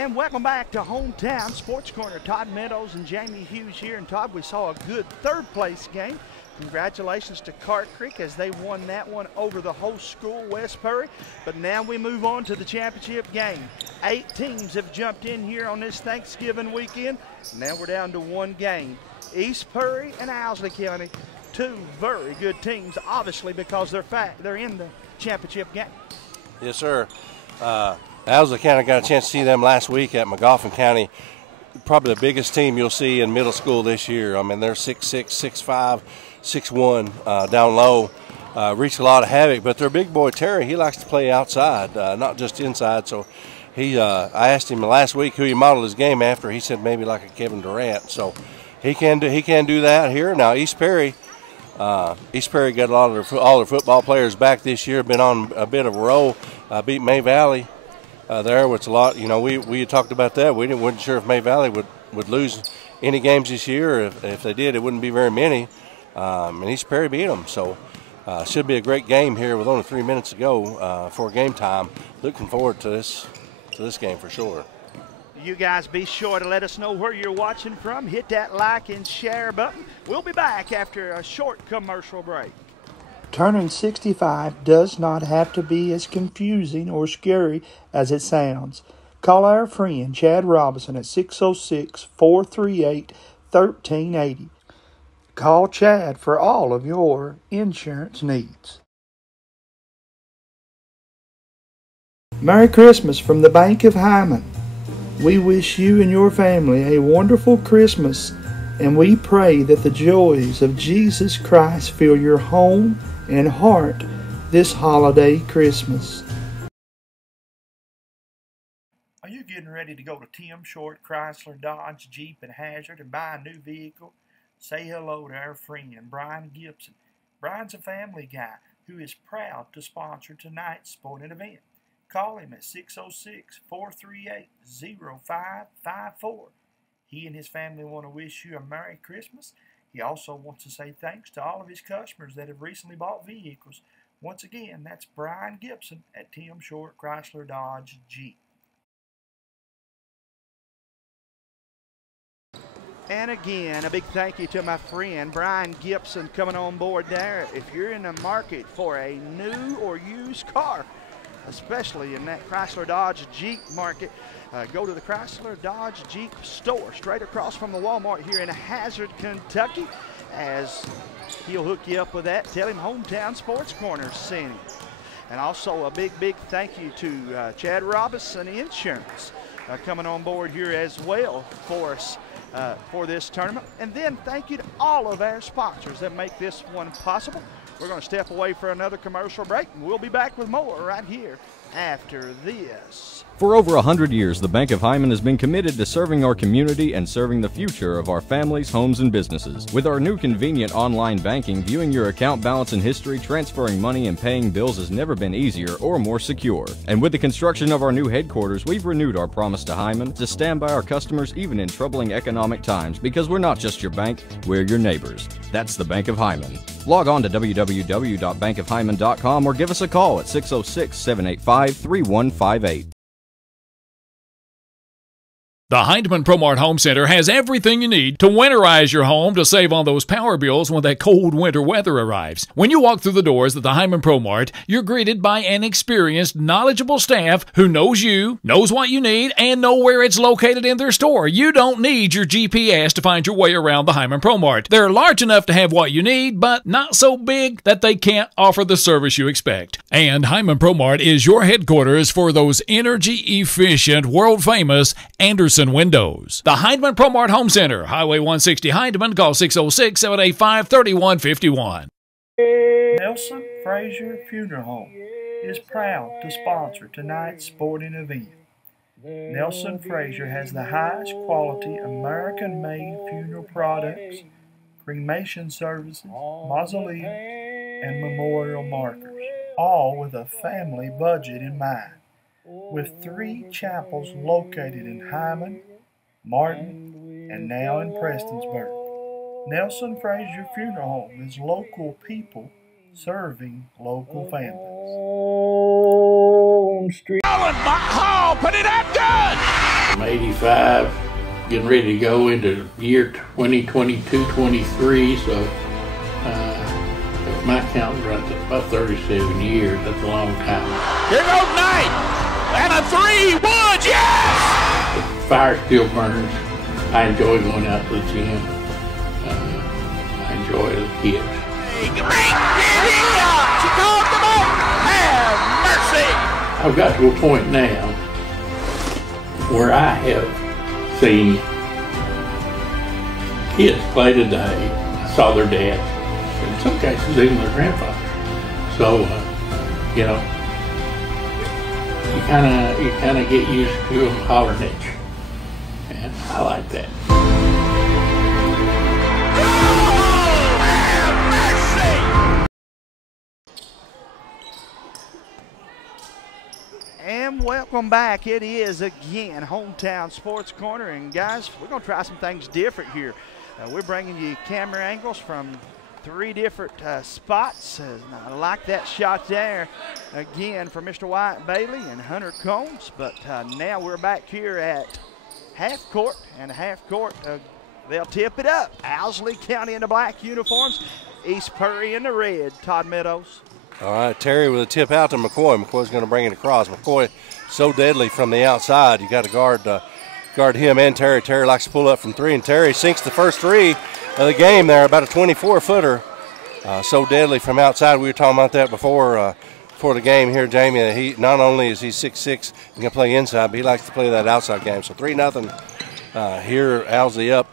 And welcome back to Hometown Sports Corner. Todd Meadows and Jamie Hughes here. And Todd, we saw a good third place game. Congratulations to Cart Creek as they won that one over the host school, West Perry. But now we move on to the championship game. 8 teams have jumped in here on this Thanksgiving weekend. Now we're down to one game. East Perry and Owsley County, two very good teams, obviously because they're in the championship game. Yes, sir. Owsley County got a chance to see them last week at McGoffin County. Probably the biggest team you'll see in middle school this year. I mean, they're 6'6", 6'5", 6'1", down low. Reach a lot of havoc, but their big boy Terry, he likes to play outside, not just inside. So I asked him last week who he modeled his game after. He said maybe like a Kevin Durant. So he can do that here. Now East Perry got a lot of all their football players back this year. Been on a bit of a roll. Beat May Valley there, which a lot. You know, we had talked about that. We weren't sure if May Valley would lose any games this year. If they did, it wouldn't be very many. And East Perry beat them. So should be a great game here with only 3 minutes to go for game time. Looking forward to this game for sure. You guys be sure to let us know where you're watching from. Hit that like and share button. We'll be back after a short commercial break. Turning 65 does not have to be as confusing or scary as it sounds. Call our friend Chad Robinson at 606-438-1380. Call Chad for all of your insurance needs. Merry Christmas from the Bank of Hyman. We wish you and your family a wonderful Christmas, and we pray that the joys of Jesus Christ fill your home and heart this holiday Christmas. Are you getting ready to go to Tim Short Chrysler Dodge Jeep and Hazard and buy a new vehicle? Say hello to our friend Brian Gibson. Brian's a family guy who is proud to sponsor tonight's sporting event. Call him at 606-438-0554. He and his family want to wish you a Merry Christmas. He also wants to say thanks to all of his customers that have recently bought vehicles. Once again, that's Brian Gibson at Tim Short Chrysler Dodge Jeep. And again, a big thank you to my friend Brian Gibson coming on board there. If you're in the market for a new or used car, especially in that Chrysler Dodge Jeep market, go to the Chrysler Dodge Jeep store straight across from the Walmart here in Hazard, Kentucky, as he'll hook you up with that. Tell him Hometown Sports Corner sent him. And also a big thank you to Chad Robinson Insurance coming on board here as well for us for this tournament. And then thank you to all of our sponsors that make this one possible. We're going to step away for another commercial break, and we'll be back with more right here after this. For over 100 years, the Bank of Hyman has been committed to serving our community and serving the future of our families, homes, and businesses. With our new convenient online banking, viewing your account balance and history, transferring money, and paying bills has never been easier or more secure. And with the construction of our new headquarters, we've renewed our promise to Hyman to stand by our customers even in troubling economic times, because we're not just your bank, we're your neighbors. That's the Bank of Hyman. Log on to www.bankofhyman.com or give us a call at 606-785-3158. The Heidemann ProMart Home Center has everything you need to winterize your home to save on those power bills when that cold winter weather arrives. When you walk through the doors at the Heidemann ProMart, you're greeted by an experienced, knowledgeable staff who knows you, knows what you need, and know where it's located in their store. You don't need your GPS to find your way around the Heidemann ProMart. They're large enough to have what you need, but not so big that they can't offer the service you expect. And Heidemann ProMart is your headquarters for those energy-efficient, world-famous Anderson windows. The Heidemann ProMart Home Center, Highway 160 Heidemann. Call 606-785-3151. Nelson Frazier Funeral Home is proud to sponsor tonight's sporting event. Nelson Frazier has the highest quality American-made funeral products, cremation services, mausoleums, and memorial markers, all with a family budget in mind. With 3 chapels located in Hyman, Martin, and now in Prestonsburg. Nelson Frazier Funeral Home is local people serving local families. Street. Put it up good! 35, getting ready to go into year 2022-23. So if my count's right, that's about 37 years. That's a long time. Here goes Knight, and a 3-wood, yes! The fire still burns. I enjoy going out to the gym. I enjoy it as a kid. She called them out. Have mercy! I've got to a point now where I have seen kids play today. I saw their dads, in some cases even their grandfathers. So, you know, you kind of get used to them hollering at you, and I like that. And welcome back. It is again Hometown Sports Corner, and guys, we're going to try some things different here. We're bringing you camera angles from 3 different spots. I like that shot there again from Mr. Wyatt Bailey and Hunter Combs. But now we're back here at half court, and half court they'll tip it up. Owsley County in the black uniforms, East Purry in the red. Todd Meadows. All right, Terry with a tip out to McCoy. McCoy's going to bring it across. McCoy so deadly from the outside. You got to guard him and Terry. Terry likes to pull up from 3, and Terry sinks the first 3 of the game there, about a 24-footer. So deadly from outside. We were talking about that before the game here, Jamie. He not only is he 6'6", he can play inside, but he likes to play that outside game. So 3-0 here. Owsley up.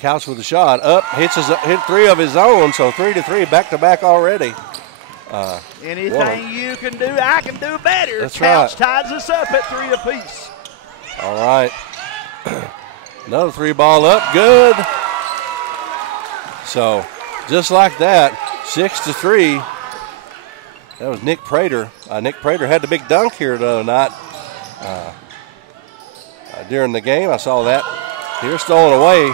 Couch with a shot up, hit 3 of his own. So 3-3, back-to-back already. Anything you can do, I can do better. That's Couch right. ties us up at 3 apiece. All right. Another 3 ball up, good. So just like that, 6-3. That was Nick Prater. Nick Prater had the big dunk here the other night during the game. I saw that. Here, stolen away.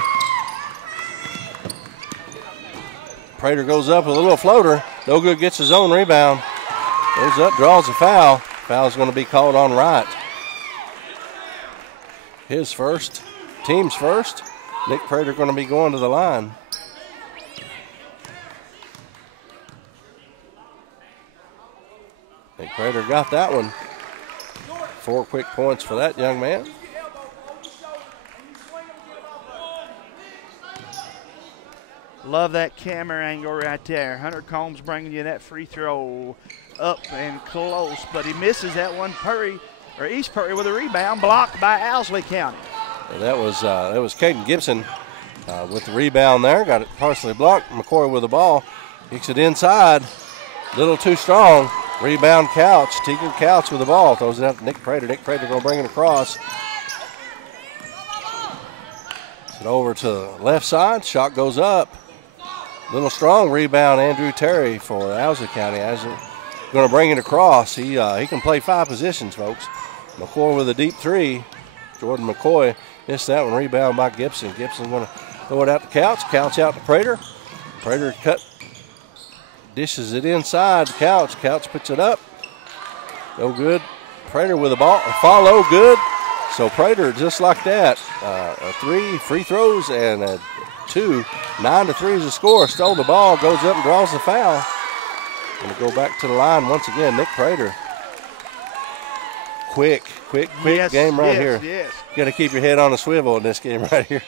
Prater goes up with a little floater. No good, gets his own rebound. Goes up, draws a foul. Foul's going to be called on Wright. His first, team's first. Nick Prater going to be going to the line. Nick Prater got that one. 4 quick points for that young man. Love that camera angle right there. Hunter Combs bringing you that free throw up and close, but he misses that one. East Purry with a rebound, blocked by Owsley County. And that was Caden Gibson with the rebound there. Got it partially blocked. McCoy with the ball. Kicks it inside. Little too strong. Rebound Couch. Tegan Couch with the ball. Throws it out to Nick Prater. Nick Prater going to bring it across. It over to the left side. Shot goes up. Little strong rebound, Andrew Terry for Owsley County. Going to bring it across. He can play 5 positions, folks. McCoy with a deep 3. Jordan McCoy missed that one. Rebound by Gibson. Gibson going to throw it out to Couch. Couch out to Prater. Prater dishes it inside. Couch. Couch puts it up. No good. Prater with the ball. Follow good. So Prater just like that. 3 free throws and a 2. 9-3 is the score. Stole the ball, goes up and draws the foul. Going to go back to the line once again. Nick Prater. Quick Yes, game right here. Yes. You got to keep your head on a swivel in this game right here.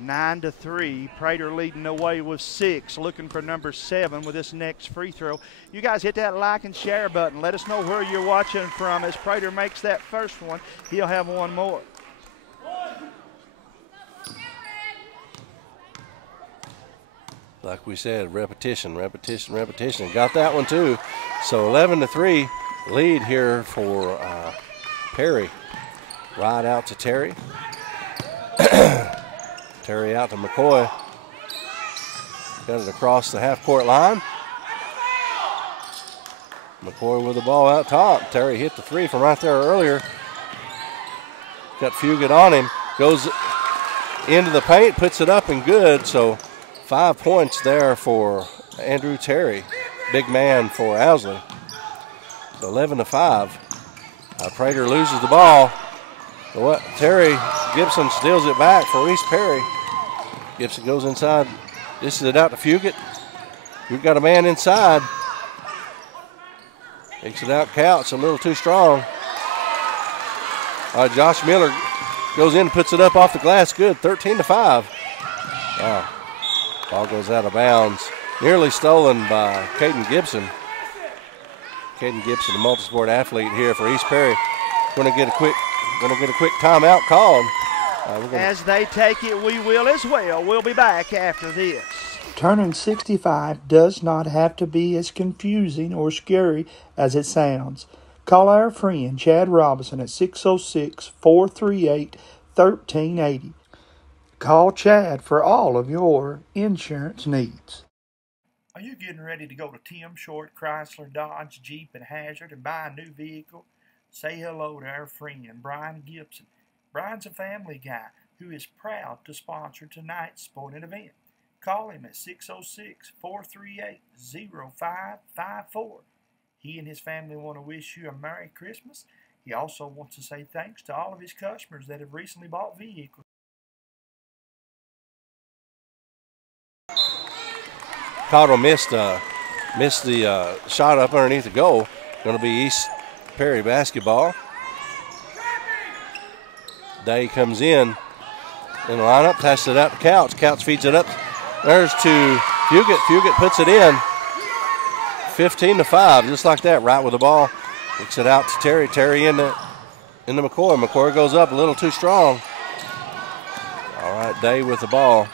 9-3. Prater leading the way with 6. Looking for number 7 with this next free throw. You guys hit that like and share button. Let us know where you're watching from. As Prater makes that first one, he'll have one more. Like we said, repetition. Got that one too. So 11-3 lead here for Perry. Right out to Terry. Terry out to McCoy. Got it across the half-court line. McCoy with the ball out top. Terry hit the 3 from right there earlier. Got Fugit on him. Goes into the paint, puts it up and good. So 5 points there for Andrew Terry, big man for Owsley. 11-5. Prater loses the ball. What? Terry Gibson steals it back for East Perry. Gibson goes inside. This is it out to Fugit. We've got a man inside. Takes it out. Couch a little too strong. Josh Miller goes in and puts it up off the glass. Good. 13-5. Wow. Ball goes out of bounds. Nearly stolen by Caden Gibson. Caden Gibson, a multi-sport athlete here for East Perry. Going to get a quick timeout called. As they take it, we will as well. We'll be back after this. Turning 65 does not have to be as confusing or scary as it sounds. Call our friend Chad Robinson at 606-438-1380. Call Chad for all of your insurance needs. Are you getting ready to go to Tim Short Chrysler, Dodge, Jeep, and Hazard and buy a new vehicle? Say hello to our friend Brian Gibson. Brian's a family guy who is proud to sponsor tonight's sporting event. Call him at 606-438-0554. He and his family want to wish you a Merry Christmas. He also wants to say thanks to all of his customers that have recently bought vehicles. Cottle missed the shot up underneath the goal. Going to be East Perry basketball. Day comes in the lineup, passes it out to Couch. Couch feeds it up. There's to Fugit. Fugit puts it in. 15-5, just like that, right with the ball. Kicks it out to Terry. Terry in the McCoy. McCoy goes up a little too strong. All right, Day with the ball.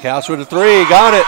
Couch with a three, got it.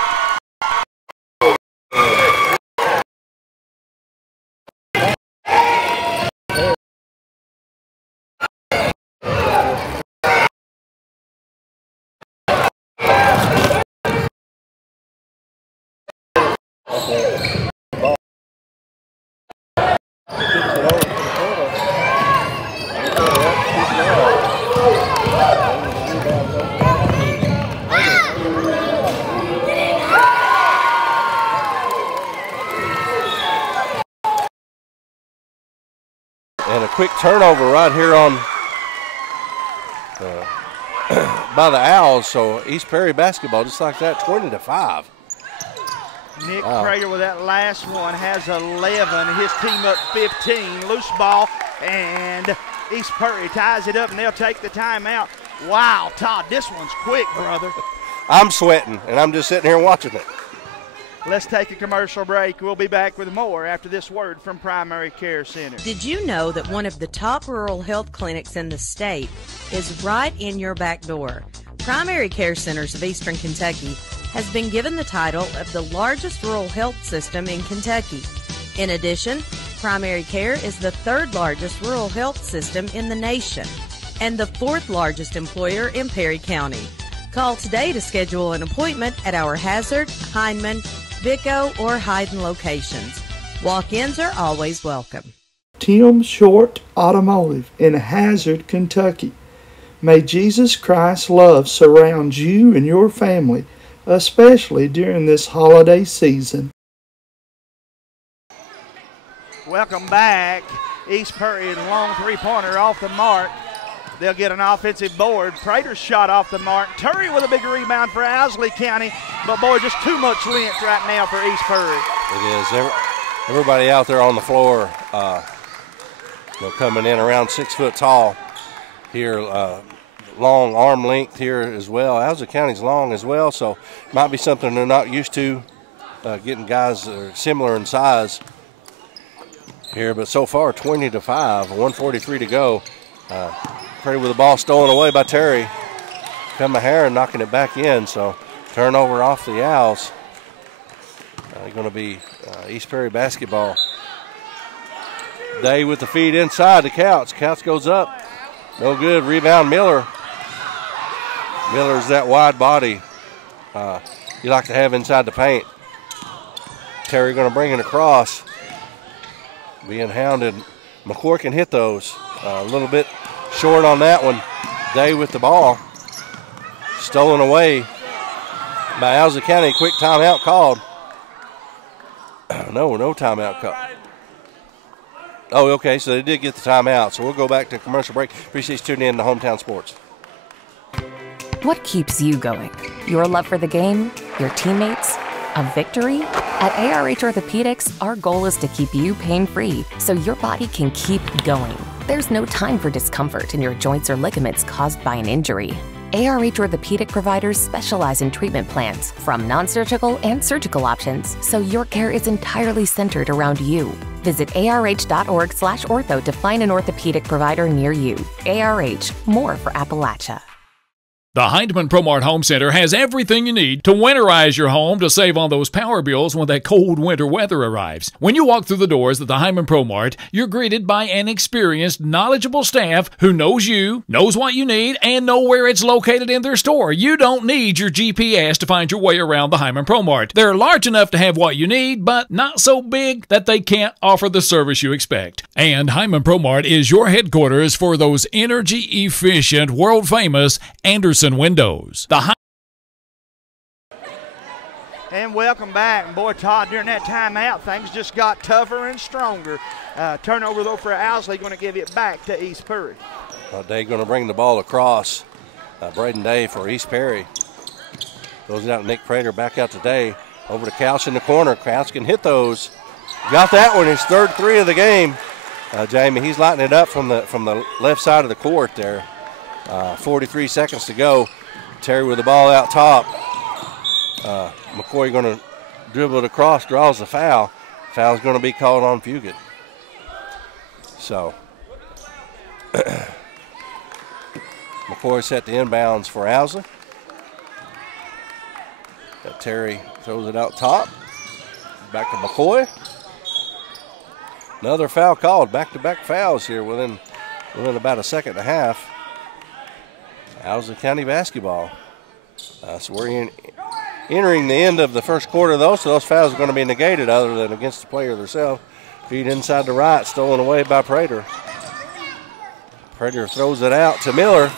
And a quick turnover right here on by the Owls. So East Perry basketball, just like that, 20-5. Nick Prater with that last one has 11. His team up 15. Loose ball, and East Perry ties it up, and they'll take the timeout. Wow, Todd, this one's quick, brother. I'm sweating, and I'm just sitting here watching it. Let's take a commercial break. We'll be back with more after this word from Primary Care Center. Did you know that one of the top rural health clinics in the state is right in your back door? Primary Care Centers of Eastern Kentucky has been given the title of the largest rural health system in Kentucky. In addition, Primary Care is the third largest rural health system in the nation and the fourth largest employer in Perry County. Call today to schedule an appointment at our Hazard, Hindman, Vico, or Hayden locations. Walk-ins are always welcome. Tim Short Automotive in Hazard, Kentucky. May Jesus Christ's love surround you and your family, especially during this holiday season. Welcome back. East Perry, long three-pointer off the mark. They'll get an offensive board. Prater's shot off the mark. Turry with a big rebound for Owsley County. But, boy, just too much length right now for East Perry. It is. Everybody out there on the floor coming in around 6 foot tall here. Long arm length here as well. Owsley County's long as well, so might be something they're not used to, getting guys that are similar in size here. But so far, 20-5, 1:43 to go. Pretty with the ball stolen away by Terry. Kamahara knocking it back in, so turnover off the Owls. Going to be East Perry basketball. Day with the feed inside to Couch. Couch goes up. No good. Rebound Miller. Miller's that wide body you like to have inside the paint. Terry going to bring it across. Being hounded. McCoy can hit those. A little bit short on that one. Day with the ball. Stolen away by Owsley County. Quick timeout called. No timeout called. Oh, okay, so they did get the timeout. So we'll go back to commercial break. Appreciate you tuning in to Hometown Sports. What keeps you going? Your love for the game? Your teammates? A victory? At ARH Orthopedics, our goal is to keep you pain-free so your body can keep going. There's no time for discomfort in your joints or ligaments caused by an injury. ARH Orthopedic providers specialize in treatment plans, from non-surgical and surgical options, so your care is entirely centered around you. Visit arh.org/ortho to find an orthopedic provider near you. ARH, more for Appalachia. The Hindman ProMart Home Center has everything you need to winterize your home to save on those power bills when that cold winter weather arrives. When you walk through the doors at the Hindman ProMart, you're greeted by an experienced, knowledgeable staff who knows you, knows what you need, and know where it's located in their store. You don't need your GPS to find your way around the Hindman ProMart. They're large enough to have what you need, but not so big that they can't offer the service you expect. And Hindman ProMart is your headquarters for those energy-efficient, world-famous Anderson windows. And welcome back. And boy, Todd, during that timeout, things just got tougher and stronger. Turnover, though, for Owsley, going to give it back to East Perry. Day going to bring the ball across. Braden Day for East Perry. Goes out to Nick Prater, back out to Day. Over to Couch in the corner. Couch can hit those. Got that one, his third three of the game. Jamie, he's lighting it up from the left side of the court there. 43 seconds to go. Terry with the ball out top. McCoy going to dribble it across, draws the foul. Foul's going to be called on Fugit. So McCoy set the inbounds for Owsley. Terry throws it out top. Back to McCoy. Another foul called. Back-to-back fouls here within about a second and a half. Owsley County basketball. So we're entering the end of the first quarter, though, so those fouls are going to be negated other than against the player themselves. Feed inside the right, stolen away by Prater. Prater throws it out to Miller.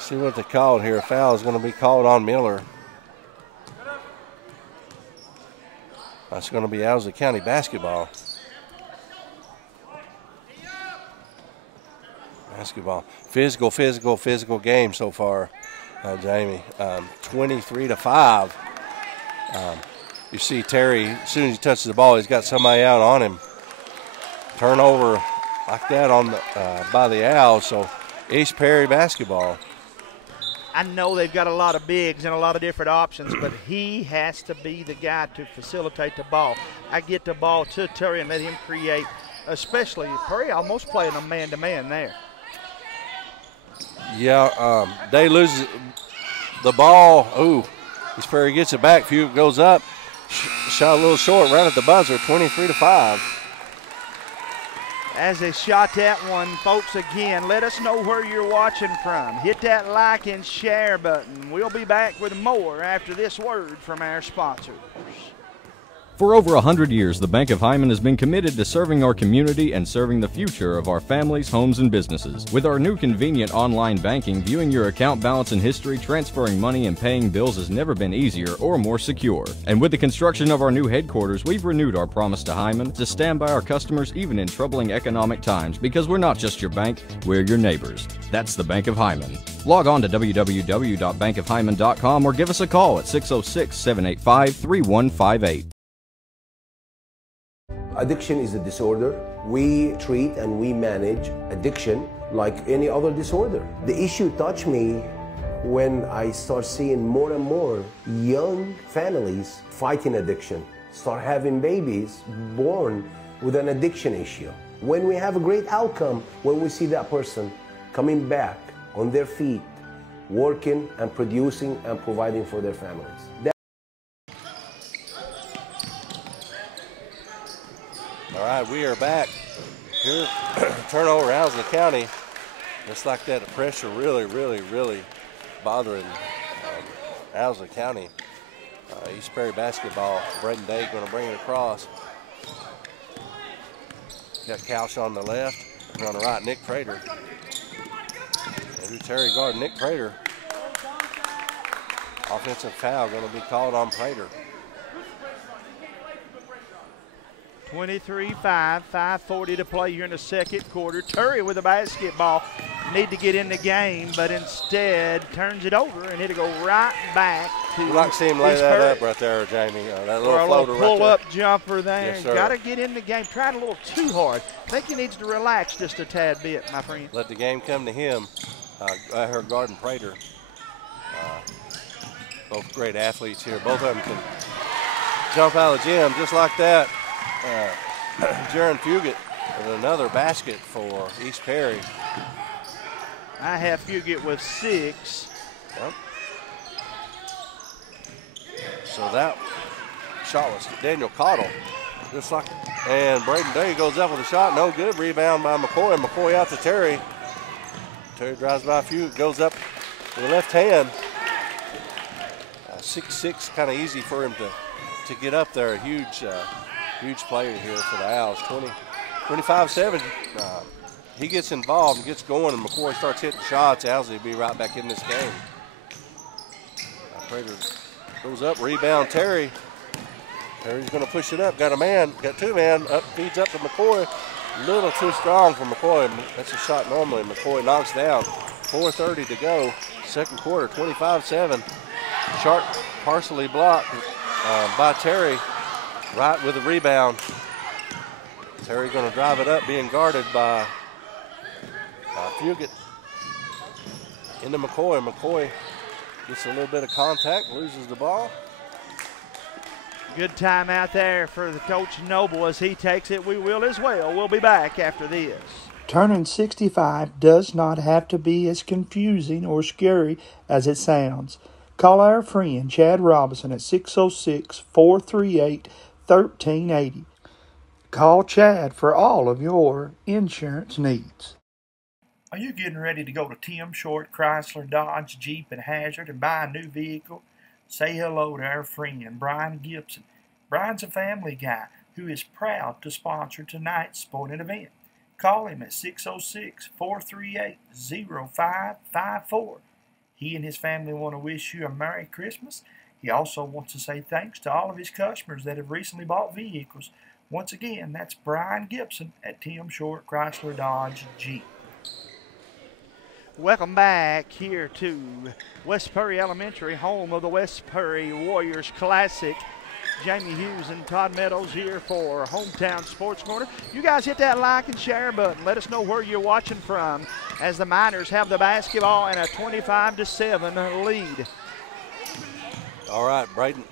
See what they called here. A foul is going to be called on Miller. That's going to be Owsley County basketball. Basketball. Physical game so far, Jamie. 23-5. You see Terry, as soon as he touches the ball, he's got somebody out on him. Turnover like that by the Owls, so East Perry basketball. I know they've got a lot of bigs and a lot of different options, but he has to be the guy to facilitate the ball. I get the ball to Terry and let him create, especially Perry almost playing a man-to-man there. Yeah, Day loses the ball. Ooh, East Perry gets it back. Fugit goes up. Shot a little short right at the buzzer, 23-5. As they shot that one, folks, again, let us know where you're watching from. Hit that like and share button. We'll be back with more after this word from our sponsors. For over 100 years, the Bank of Hyman has been committed to serving our community and serving the future of our families, homes, and businesses. With our new convenient online banking, viewing your account balance and history, transferring money, and paying bills has never been easier or more secure. And with the construction of our new headquarters, we've renewed our promise to Hyman to stand by our customers even in troubling economic times, because we're not just your bank, we're your neighbors. That's the Bank of Hyman. Log on to www.bankofhyman.com or give us a call at 606-785-3158. Addiction is a disorder. We treat and we manage addiction like any other disorder. The issue touched me when I start seeing more and more young families fighting addiction, start having babies born with an addiction issue. When we have a great outcome, when we see that person coming back on their feet, working and producing and providing for their families. All right, we are back here. Turnover, Owsley County. Just like that, the pressure really bothering Owsley County. East Perry basketball. Braden Day going to bring it across. Got Couch on the left. On the right, Nick Prater. Andrew Terry guarding Nick Prater. Offensive foul going to be called on Prater. 23-5, 5:40 to play here in the second quarter. Terry with the basketball. Need to get in the game, but instead turns it over, and it'll go right back to you like to see him lay that Curry. up right there, Jamie. That Or a little floater little pull-up right jumper there. Yes, sir. Got to get in the game. Tried a little too hard. I think he needs to relax just a tad bit, my friend. there. Let the game come to him. I heard Garden Prater. Both great athletes here. Both of them can jump out of the gym just like that. Jaron Fugit with another basket for East Perry. I have Fugit with 6. Yep. So that shot was Daniel Cottle. Just like, and Braden Day goes up with a shot. No good. Rebound by McCoy. McCoy out to Terry. Terry drives by Fugit, goes up with the left hand. 6'6", kind of easy for him to get up there. A huge player here for the Owls. 25-7. He gets involved and gets going, and McCoy starts hitting shots. Owsley will be right back in this game. Prater goes up, rebound Terry. Terry's going to push it up. Got a man, got 2 men. Up, feeds up to McCoy. A little too strong for McCoy. That's a shot normally. McCoy knocks down. 4:30 to go. Second quarter, 25-7. Sharp partially blocked by Terry. Right with the rebound. Terry going to drive it up, being guarded by Fugit. Into McCoy. McCoy gets a little bit of contact, loses the ball. Good time out there for the Coach Noble as he takes it. We will as well. We'll be back after this. Turning 65 does not have to be as confusing or scary as it sounds. Call our friend Chad Robinson at 606-438-1380. Call Chad for all of your insurance needs. Are you getting ready to go to Tim Short Chrysler, Dodge, Jeep, and Hazard and buy a new vehicle? Say hello to our friend Brian Gibson. Brian's a family guy who is proud to sponsor tonight's sporting event. Call him at 606-438-0554. He and his family want to wish you a Merry Christmas. He also wants to say thanks to all of his customers that have recently bought vehicles. Once again, that's Brian Gibson at Tim Short Chrysler, Dodge, Jeep. Welcome back here to West Perry Elementary, home of the West Perry Warriors Classic. Jamie Hughes and Todd Meadows here for Hometown Sports Corner. You guys hit that like and share button. Let us know where you're watching from as the Miners have the basketball and a 25-7 lead. All right, Braden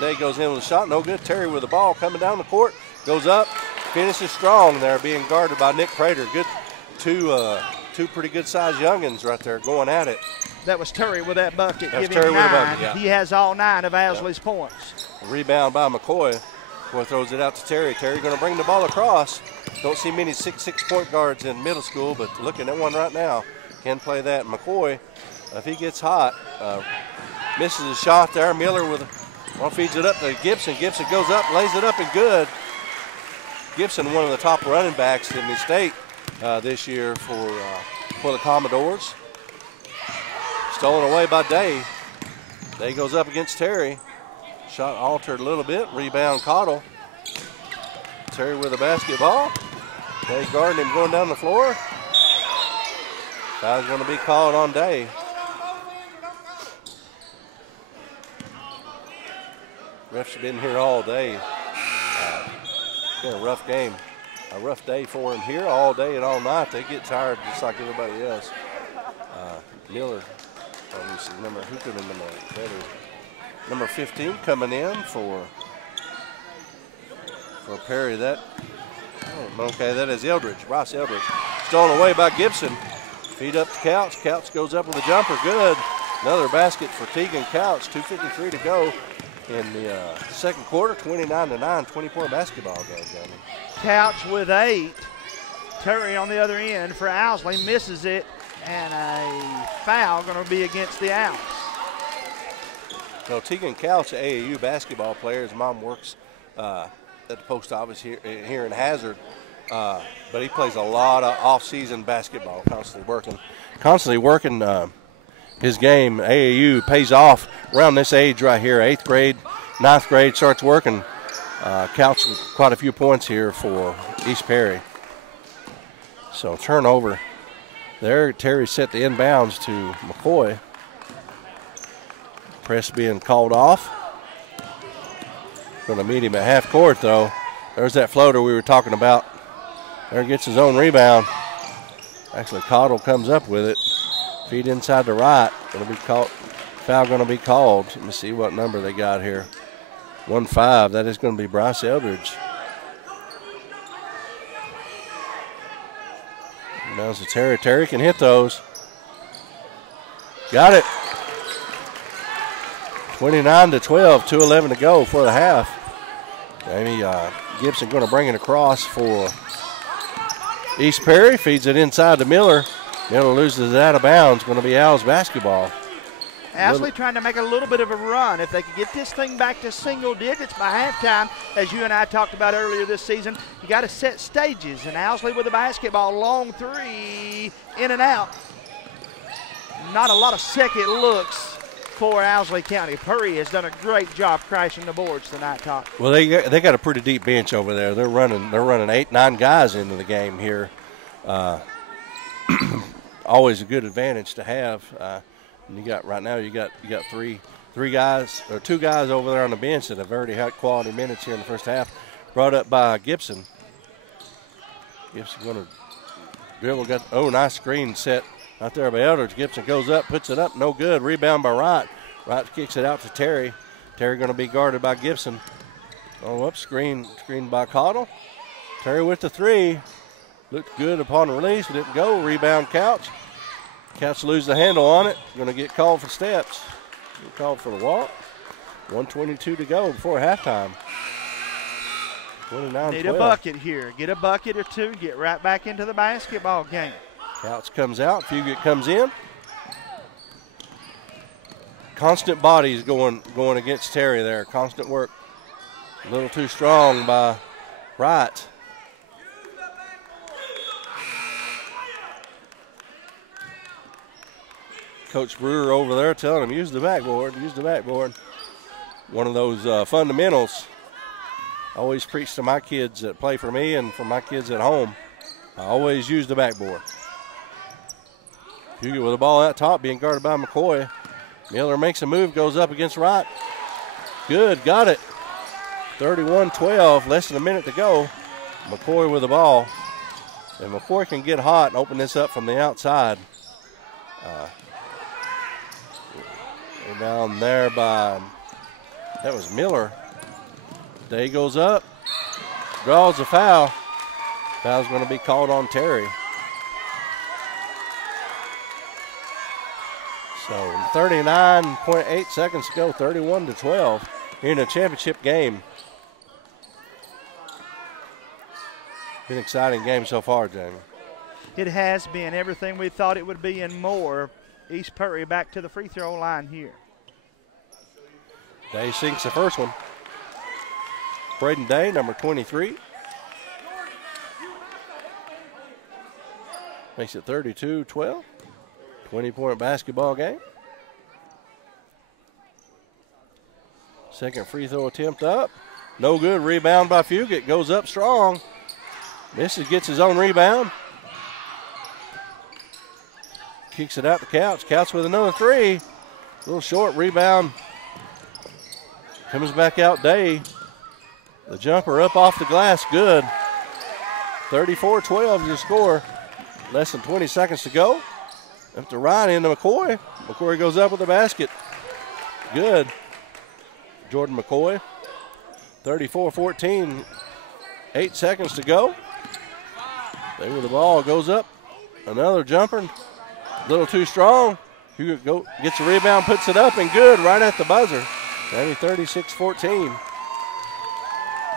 Day goes in with a shot. No good. Terry with the ball coming down the court. Goes up. Finishes strong there, being guarded by Nick Prater. Good two pretty good-sized youngins right there going at it. That was Terry with that bucket. That was Give him Terry with 9. the bucket, yeah. He has all 9 of Owsley's points. Rebound by McCoy. McCoy throws it out to Terry. Terry going to bring the ball across. Don't see many 6'6" point guards in middle school, but looking at one right now. Can play that. McCoy, if he gets hot, misses a shot there. Miller feeds it up to Gibson. Gibson goes up, lays it up, and good. Gibson, one of the top running backs in the state this year for the Commodores. Stolen away by Day. Day goes up against Terry. Shot altered a little bit. Rebound Cottle. Terry with the basketball. Day guarding him going down the floor. Foul's going to be called on Day. Ref's been here all day. Been a rough game. A rough day for him here all day and all night. They get tired just like everybody else. Miller, number 15 coming in for Perry. That is Eldridge, Ross Eldridge. Stolen away by Gibson. Feed up to Couch. Couch goes up with a jumper. Good. Another basket for Tegan Couch. 2:53 to go in the second quarter. 29-9, 20-point basketball game, Johnny. Couch with 8. Terry on the other end for Owsley misses it, and a foul going to be against the Owls. So Tegan Couch, AAU basketball player. His mom works at the post office here in Hazard, but he plays a lot of off-season basketball, constantly working his game. AAU pays off around this age right here, 8th grade, 9th grade, starts working counts quite a few points here for East Perry. So turnover there. Terry set the inbounds to McCoy. Press being called off. Going to meet him at half court though. There's that floater we were talking about. There gets his own rebound. Actually, Cottle comes up with it. Feed inside the right. Going to be called. Foul going to be called. Let me see what number they got here. 1-5. That is going to be Bryce Eldridge. Now to Terry. Terry can hit those. Got it. 29-12. 2:11 to go for the half. Amy Gibson going to bring it across for East Perry. Feeds it inside to Miller. Miller loses it out of bounds. Going to be Owls basketball. Owsley trying to make a little bit of a run. If they could get this thing back to single digits by halftime, as you and I talked about earlier this season, you got to set stages. And Owsley with the basketball, long three, in and out. Not a lot of second looks for Owsley County. Purry has done a great job crashing the boards tonight, Todd. Well, they got a pretty deep bench over there. They're running 8-9 guys into the game here. Always a good advantage to have. And you got right now you got three guys or two guys over there on the bench that have already had quality minutes here in the first half. Brought up by Gibson. Gibson going to dribble. Nice screen set out there by Eldridge. Gibson goes up, puts it up, no good. Rebound by Wright. Wright kicks it out to Terry. Terry going to be guarded by Gibson. Screen by Cottle. Terry with the three. Looked good upon release. Didn't go. Rebound Couch. Couch lose the handle on it. Going to get called for steps. Get called for the walk. 1:22 to go before halftime. 29-12. Need a bucket here. Get a bucket or two. Get right back into the basketball game. Couch comes out. Fugit comes in. Constant bodies going against Terry there. Constant work. A little too strong by Wright. Coach Brewer over there telling him, use the backboard, use the backboard. One of those fundamentals I always preach to my kids that play for me and for my kids at home. I always use the backboard. Fugit with the ball out top, being guarded by McCoy. Miller makes a move, goes up against Wright. Good, got it. 31-12, less than a minute to go. McCoy with the ball. And McCoy can get hot and open this up from the outside. Down there by, that was Miller. Day goes up, draws a foul. Foul's going to be called on Terry. So 39.8 seconds to go, 31-12 here in a championship game. Been an exciting game so far, Jamie. It has been everything we thought it would be and more. East Perry back to the free throw line here. Day sinks the first one. Braden Day, number 23. Makes it 32-12. 20-point basketball game. Second free throw attempt up. No good. Rebound by Fugit. Goes up strong. Misses, gets his own rebound. Kicks it out to Couch. Couch with another three. A little short rebound. Comes back out Day. The jumper up off the glass. Good. 34-12 is your score. Less than 20 seconds to go. Up to right into McCoy. McCoy goes up with the basket. Good. Jordan McCoy. 34-14. 8 seconds to go. They with the ball. Goes up. Another jumper. A little too strong. Hugo gets the rebound, puts it up, and good right at the buzzer. 36-14.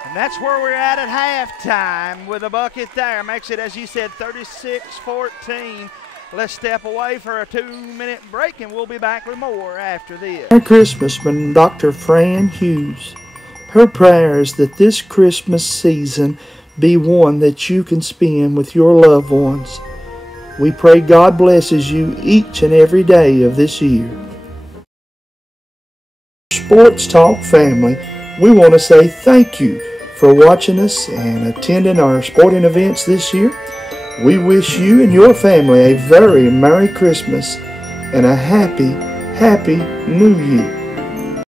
And that's where we're at halftime with a bucket there. Makes it, as you said, 36-14. Let's step away for a 2-minute break, and we'll be back with more after this. Merry Christmas from Dr. Fran Hughes. Her prayer is that this Christmas season be one that you can spend with your loved ones. We pray God blesses you each and every day of this year. Sports Talk family, we want to say thank you for watching us and attending our sporting events this year. We wish you and your family a very Merry Christmas and a happy, happy New Year.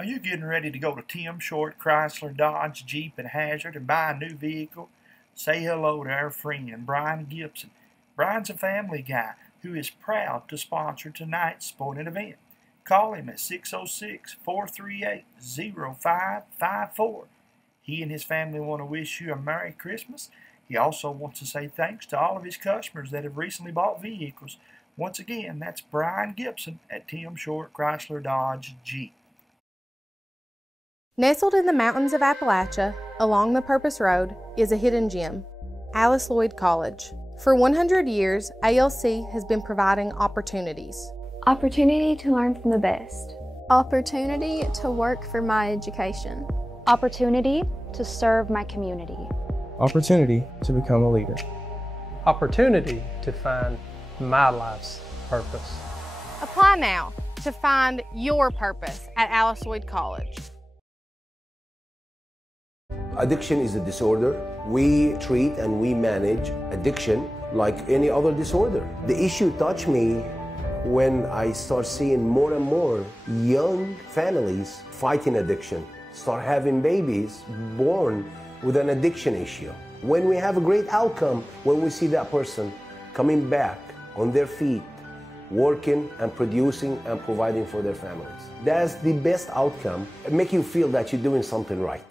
Are you getting ready to go to Tim Short Chrysler Dodge Jeep and Hazard and buy a new vehicle? Say hello to our friend Brian Gibson. Brian's a family guy who is proud to sponsor tonight's sporting event. Call him at 606-438-0554. He and his family want to wish you a Merry Christmas. He also wants to say thanks to all of his customers that have recently bought vehicles. Once again, that's Brian Gibson at Tim Short Chrysler Dodge Jeep. Nestled in the mountains of Appalachia, along the Purpose Road, is a hidden gem, Alice Lloyd College. For 100 years, ALC has been providing opportunities. Opportunity to learn from the best. Opportunity to work for my education. Opportunity to serve my community. Opportunity to become a leader. Opportunity to find my life's purpose. Apply now to find your purpose at Alice Lloyd College. Addiction is a disorder. We treat and we manage addiction like any other disorder. The issue touched me when I start seeing more and more young families fighting addiction, start having babies born with an addiction issue. When we have a great outcome, when we see that person coming back on their feet, working and producing and providing for their families. That's the best outcome. It makes you feel that you're doing something right.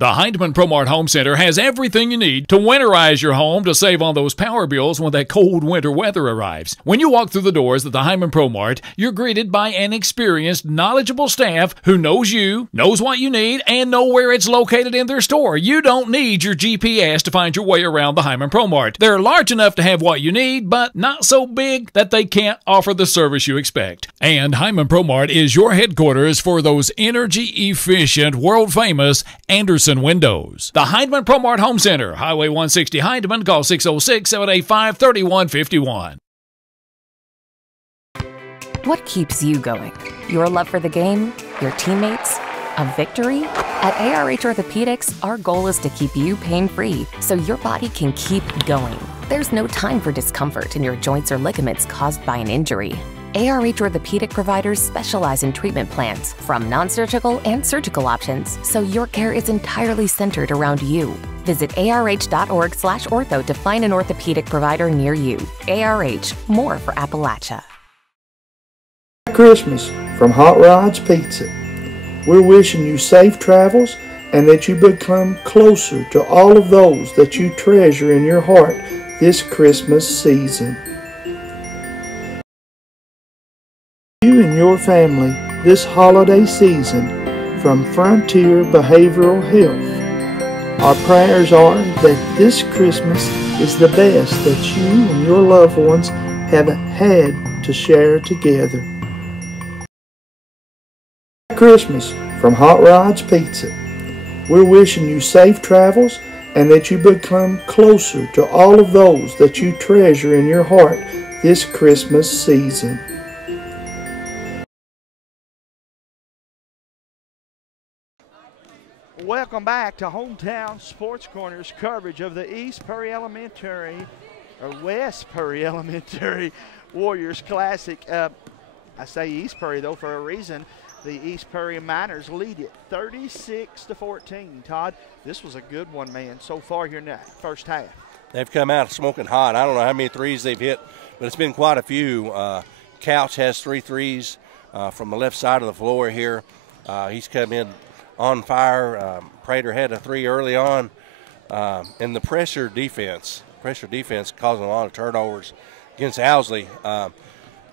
The Hindman ProMart Home Center has everything you need to winterize your home to save on those power bills when that cold winter weather arrives. When you walk through the doors at the Hindman ProMart, you're greeted by an experienced, knowledgeable staff who knows you, knows what you need, and know where it's located in their store. You don't need your GPS to find your way around the Hindman ProMart. They're large enough to have what you need, but not so big that they can't offer the service you expect. And Hindman ProMart is your headquarters for those energy-efficient, world-famous Anderson windows. The Hindman ProMart Home Center, Highway 160 Hindman. Call 606-785-3151. What keeps you going? Your love for the game? Your teammates? A victory? At ARH Orthopedics, our goal is to keep you pain-free so your body can keep going. There's no time for discomfort in your joints or ligaments caused by an injury. ARH Orthopedic providers specialize in treatment plans, from non-surgical and surgical options, so your care is entirely centered around you. Visit arh.org/ortho to find an orthopedic provider near you. ARH, more for Appalachia. Christmas from Hot Rods Pizza. We're wishing you safe travels and that you become closer to all of those that you treasure in your heart this Christmas season. You and your family this holiday season from Frontier Behavioral Health. Our prayers are that this Christmas is the best that you and your loved ones have had to share together. Christmas from Hot Rods Pizza. We're wishing you safe travels and that you become closer to all of those that you treasure in your heart this Christmas season. Welcome back to Hometown Sports Corner's coverage of the East Perry Elementary, or West Perry Elementary Warriors Classic. I say East Perry, though, for a reason. The East Perry Miners lead it 36-14. Todd, this was a good one, man, so far here in the first half. They've come out smoking hot. I don't know how many threes they've hit, but it's been quite a few. Couch has 3 threes from the left side of the floor here. He's come in on fire. Prater had a 3 early on. And the pressure defense causing a lot of turnovers against Owsley.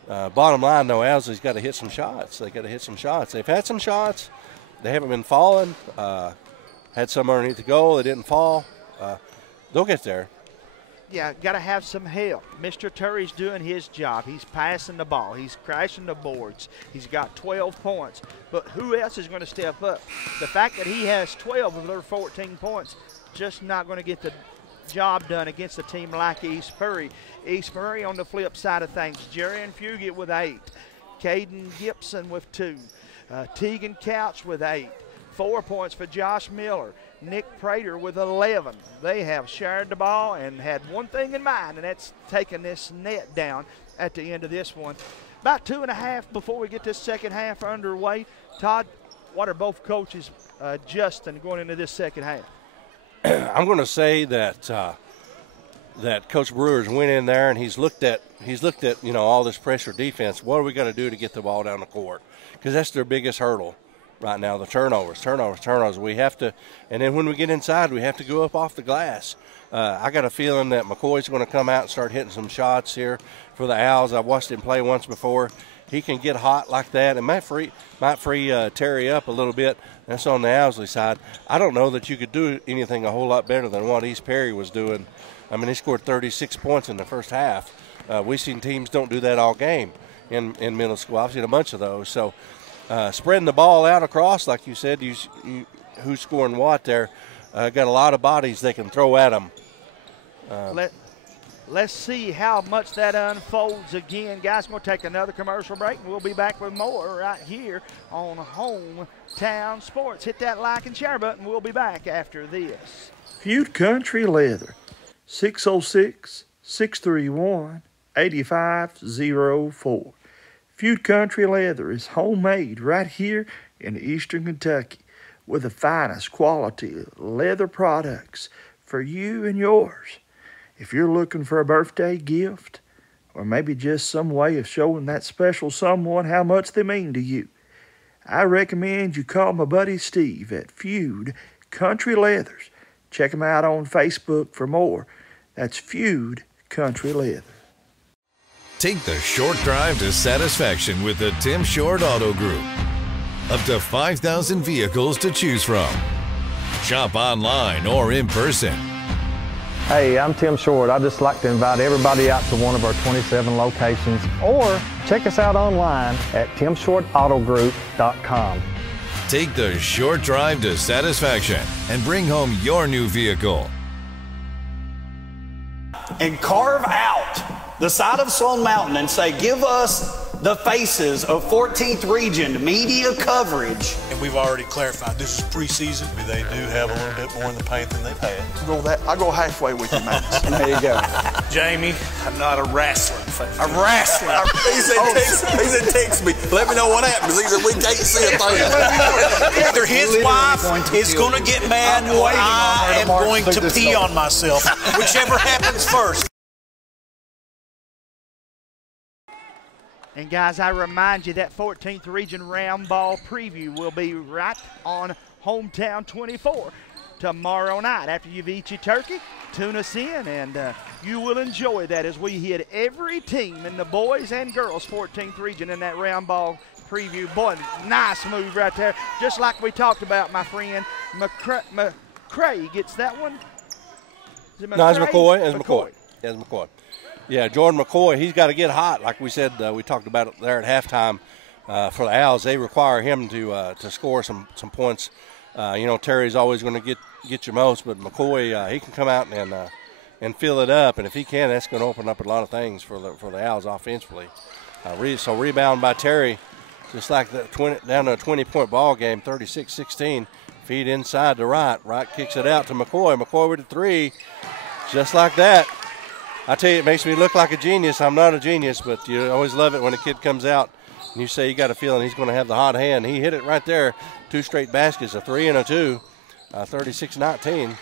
Bottom line, though, Owsley's got to hit some shots. They've had some shots. They haven't been falling. Had some underneath the goal. They didn't fall. They'll get there. Yeah, got to have some help. Mr. Turry's doing his job. He's passing the ball. He's crashing the boards. He's got 12 points. But who else is going to step up? The fact that he has 12 of their 14 points, just not going to get the job done against a team like East Perry. East Perry on the flip side of things, Jerry and Fugit with 8. Caden Gibson with 2. Tegan Couch with 8. 4 points for Josh Miller. Nick Prater with 11. They have shared the ball and had one thing in mind, and that's taking this net down at the end of this one. About 2.5 before we get this second half underway. Todd, what are both coaches adjusting going into this second half? I'm going to say that that Coach Brewers went in there and he's looked at all this pressure defense. What are we going to do to get the ball down the court? Because that's their biggest hurdle right now, the turnovers. We have to, and then when we get inside, we have to go up off the glass. I got a feeling that McCoy's going to come out and start hitting some shots here for the Owls. I've watched him play once before. He can get hot like that and might free Terry up a little bit. That's on the Owsley side. I don't know that you could do anything a whole lot better than what East Perry was doing. I mean, he scored 36 points in the first half. We've seen teams don't do that all game in middle school. I've seen a bunch of those. So spreading the ball out across, like you said, who's scoring what there, got a lot of bodies they can throw at them. Let's see how much that unfolds again. Guys, we're going to take another commercial break, and we'll be back with more right here on Hometown Sports. Hit that like and share button. We'll be back after this. Feud Country Leather, 606-631-8504. Feud Country Leather is homemade right here in Eastern Kentucky with the finest quality leather products for you and yours. If you're looking for a birthday gift, or maybe just some way of showing that special someone how much they mean to you, I recommend you call my buddy Steve at Feud Country Leathers. Check him out on Facebook for more. That's Feud Country Leather. Take the short drive to satisfaction with the Tim Short Auto Group. Up to 5,000 vehicles to choose from. Shop online or in person. Hey, I'm Tim Short. I'd just like to invite everybody out to one of our 27 locations, or check us out online at timshortautogroup.com. Take the short drive to satisfaction and bring home your new vehicle. And carve out the side of Sloan Mountain and say, give us the faces of 14th Region media coverage. And we've already clarified this is preseason. They do have a little bit more in the paint than they've had. I'll go halfway with you, man. There you go. Jamie, I'm not a wrestling fan. A wrestling. He said text me. Let me know what happens. He said we can't see a thing. Either his wife is going to get mad or I am going to pee on myself. Whichever happens first. And guys, I remind you that 14th Region Round Ball preview will be right on Hometown 24 tomorrow night. After you've eaten your turkey, tune us in, and you will enjoy that as we hit every team in the boys and girls 14th Region in that Round Ball preview. Boy, nice move right there. Just like we talked about, my friend. McCray gets that one. Is it McCray? No, it's McCoy. It's McCoy. Yeah, it's McCoy. Yeah, Jordan McCoy, he's got to get hot. Like we said, we talked about it there at halftime for the Owls. They require him to score some points. Terry's always going to get you most, but McCoy, he can come out and fill it up. And if he can, that's going to open up a lot of things for the Owls offensively. So rebound by Terry, just like that down to a 20-point ball game, 36-16. Feed inside to Wright. Wright kicks it out to McCoy. McCoy with a three, just like that. I tell you, it makes me look like a genius. I'm not a genius, but you always love it when a kid comes out and you say you got a feeling he's going to have the hot hand. He hit it right there. 2 straight baskets, a 3 and a 2, 36-19.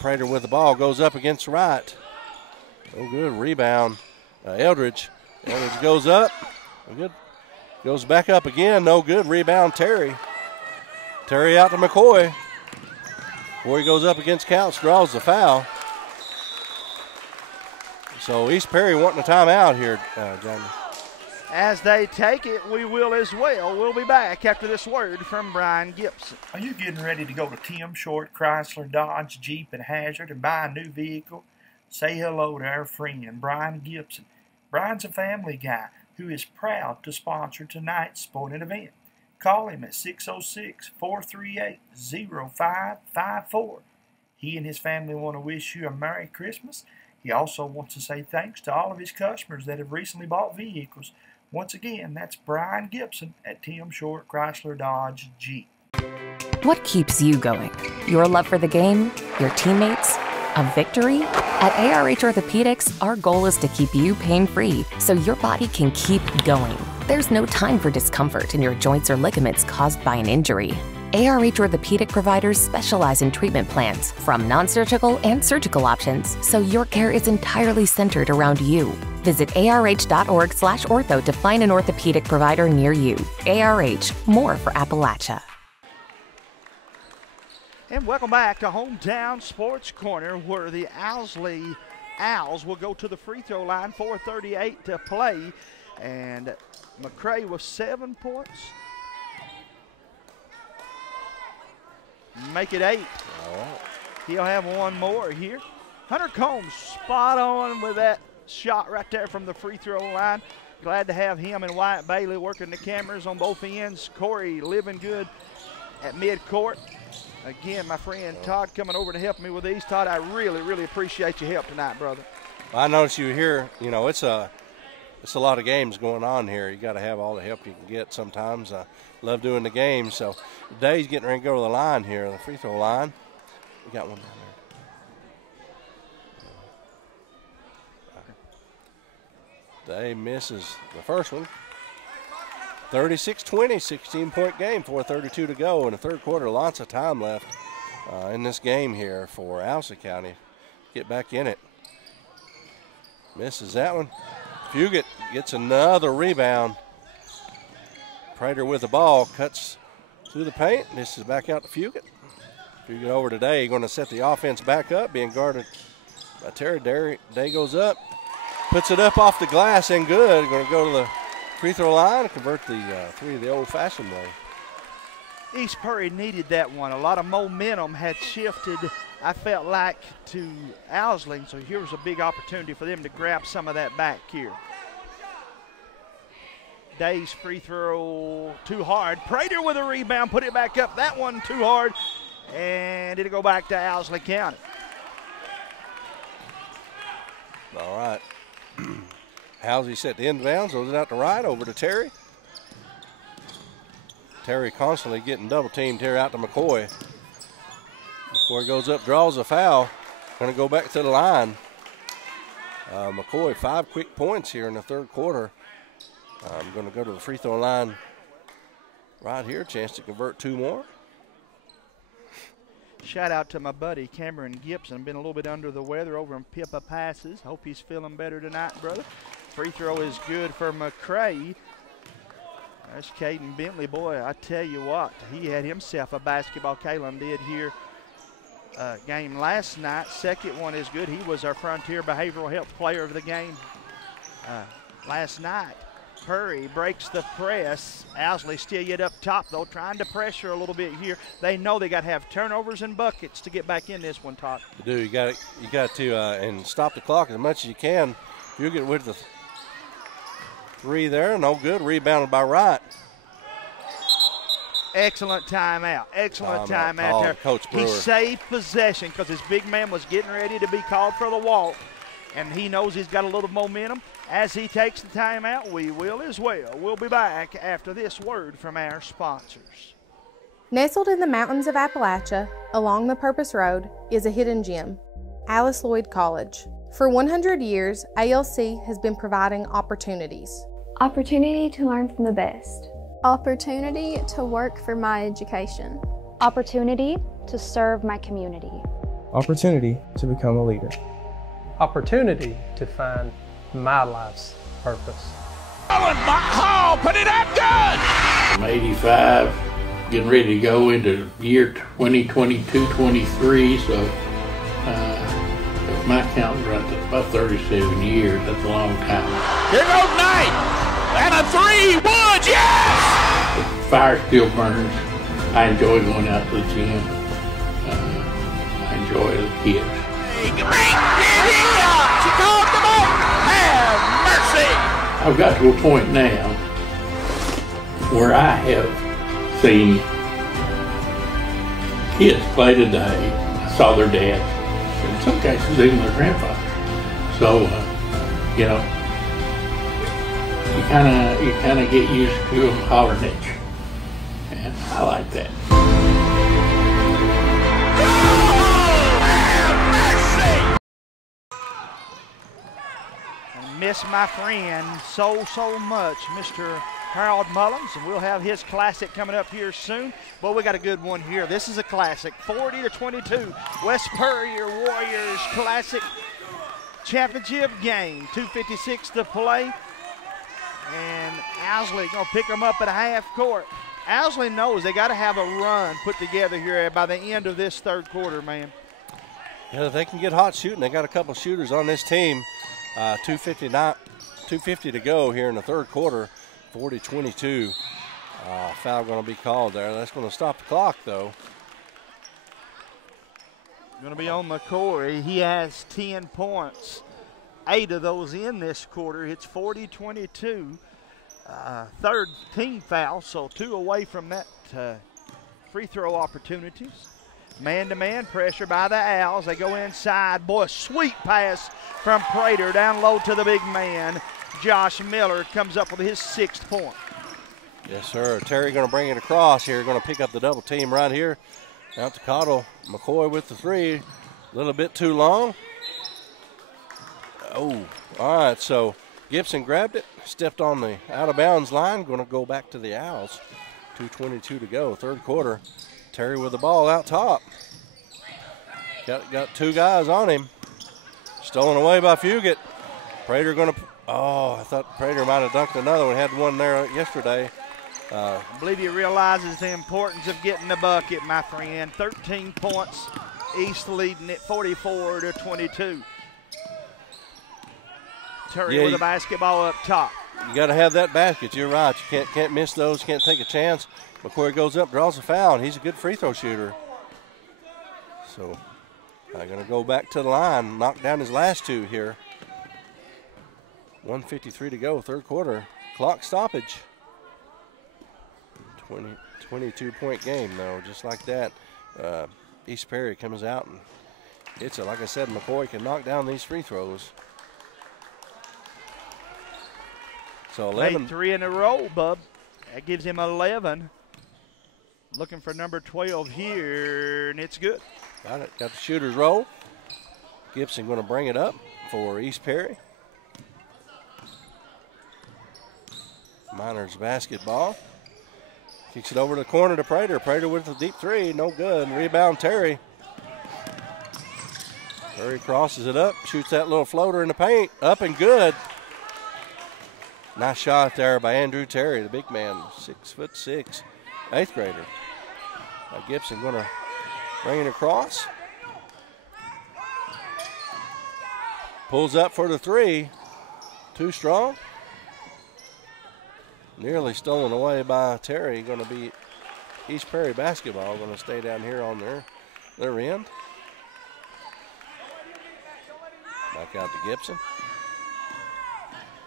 Prater with the ball goes up against Wright. Oh, good rebound. Eldridge. Eldridge goes up. Good. Goes back up again. No good. Rebound, Terry. Terry out to McCoy. Before he goes up against Couch, draws the foul. So East Perry wanting a timeout here, Jamie. As they take it, we will as well. We'll be back after this word from Brian Gibson. Are you getting ready to go to Tim Short, Chrysler, Dodge, Jeep, and Hazard and buy a new vehicle? Say hello to our friend, Brian Gibson. Brian's a family guy who is proud to sponsor tonight's sporting event. Call him at 606-438-0554. He and his family want to wish you a Merry Christmas. He also wants to say thanks to all of his customers that have recently bought vehicles. Once again, that's Brian Gibson at Tim Short Chrysler Dodge Jeep. What keeps you going? Your love for the game? Your teammates? A victory? At ARH Orthopedics, our goal is to keep you pain-free so your body can keep going. There's no time for discomfort in your joints or ligaments caused by an injury. ARH Orthopedic providers specialize in treatment plans, from non-surgical and surgical options, so your care is entirely centered around you. Visit arh.org/ortho to find an orthopedic provider near you. ARH, more for Appalachia. And welcome back to Hometown Sports Corner, where the Owsley Owls will go to the free throw line. 4:38 to play, and McCray with 7 points. Make it 8. All right. He'll have one more here. Hunter Combs spot on with that shot right there from the free throw line. Glad to have him and Wyatt Bailey working the cameras on both ends. Corey living good at midcourt. Again, my friend Todd coming over to help me with these. Todd, I really, really appreciate your help tonight, brother. I noticed you here. You know, it's a lot of games going on here. You got to have all the help you can get sometimes. I love doing the games. So Day's getting ready to go to the line here, the free throw line. We got one down there. Day misses the first one. 36-20, 16-point game, 4:32 to go in the third quarter. Lots of time left in this game here for Owsley County. Get back in it. Misses that one. Fugit gets another rebound. Prater with the ball, cuts through the paint. This is back out to Fugit. Fugit over today, going to set the offense back up, being guarded by Terry. Day goes up, puts it up off the glass and good. Going to go to the free throw line and convert the three the old-fashioned way. East Prairie needed that one. A lot of momentum had shifted, I felt like, to Owsley. So here was a big opportunity for them to grab some of that back here. Day's free throw too hard. Prater with a rebound, put it back up. That one too hard, and it'll go back to Owsley County. All right. Housley set the inbounds, throws it out to right, over to Terry. Terry constantly getting double teamed here out to McCoy. McCoy goes up, draws a foul. Going to go back to the line. McCoy, 5 quick points here in the third quarter. I'm going to go to the free throw line right here. Chance to convert 2 more. Shout out to my buddy Cameron Gibson. Been a little bit under the weather over in Pippa Passes. Hope he's feeling better tonight, brother. Free throw is good for McCray. There's Caden Bentley. Boy, I tell you what, he had himself a basketball. Kalen did here. Game last night. Second one is good. He was our Frontier Behavioral Health Player of the game last night. Curry breaks the press. Owsley still yet up top, though, trying to pressure a little bit here. They know they got to have turnovers and buckets to get back in this one, Todd. You do. You got to and stop the clock as much as you can. You get with the 3 there. No good. Rebounded by Wright. Excellent timeout. Excellent timeout there. Coach Brewer. He saved possession because his big man was getting ready to be called for the walk, and he knows he's got a little momentum. As he takes the timeout, we will as well. We'll be back after this word from our sponsors. Nestled in the mountains of Appalachia, along the Purpose Road, is a hidden gem, Alice Lloyd College. For 100 years, ALC has been providing opportunities. Opportunity to learn from the best. Opportunity to work for my education. Opportunity to serve my community. Opportunity to become a leader. Opportunity to find my life's purpose. Oh, put it up good! I'm 85, getting ready to go into year 2022-23, so if my count's right, that's about 37 years. That's a long time. Here goes Knight! And a 3, Woods, yes! The fire still burns. I enjoy going out to the gym. I enjoy it as a kid. She called them up! Have mercy! I've got to a point now where I have seen kids play today. I saw their dads, in some cases even their grandfathers. So, you kind of get used to them hollering at you. And I like that. And miss my friend so much, Mr. Harold Mullins, and we'll have his classic coming up here soon. But we got a good one here. This is a classic, 40-22, West Puryear Warriors Classic Championship game, 2:56 to play. And Owsley gonna pick them up at a half court. Owsley knows they got to have a run put together here by the end of this third quarter, man. Yeah, if they can get hot shooting, they got a couple shooters on this team. 2:50 to go here in the third quarter. 40-22. Foul going to be called there. That's going to stop the clock, though. Going to be on McCoy. He has 10 points. 8 of those in this quarter. It's 40-22. Third team foul, so 2 away from that free throw opportunities. Man-to-man pressure by the Owls. They go inside. Boy, sweet pass from Prater down low to the big man. Josh Miller comes up with his 6th point. Yes, sir. Terry going to bring it across here. Going to pick up the double team right here. Out to Cottle. McCoy with the 3. A little bit too long. Oh, all right. So Gibson grabbed it, stepped on the out-of-bounds line. Going to go back to the Owls. 2:22 to go, third quarter. Terry with the ball out top. Got 2 guys on him. Stolen away by Fugit. Prater going to, I thought Prater might have dunked another one. Had one there yesterday. I believe he realizes the importance of getting the bucket, my friend. 13 points. East leading it 44-22. Terry with the basketball up top. You got to have that basket. You're right. You can't miss those. Can't take a chance. McCoy goes up, draws a foul, and he's a good free throw shooter. So I'm going to go back to the line, knock down his last 2 here. 1:53 to go, third quarter. Clock stoppage. 22-point game, though, just like that. East Perry comes out and hits it. Like I said, McCoy can knock down these free throws. So 11. Made 3 in a row, bub. That gives him 11. Looking for number 12 here, and it's good. Got it. Got the shooter's roll. Gibson going to bring it up for East Perry. Miners basketball. Kicks it over to the corner to Prater. Prater with the deep 3. No good. Rebound Terry. Terry crosses it up. Shoots that little floater in the paint. Up and good. Nice shot there by Andrew Terry, the big man. 6'6", 8th grader. Gibson going to bring it across. Pulls up for the 3. Too strong. Nearly stolen away by Terry. Going to be East Perry basketball. Going to stay down here on their end. Back out to Gibson.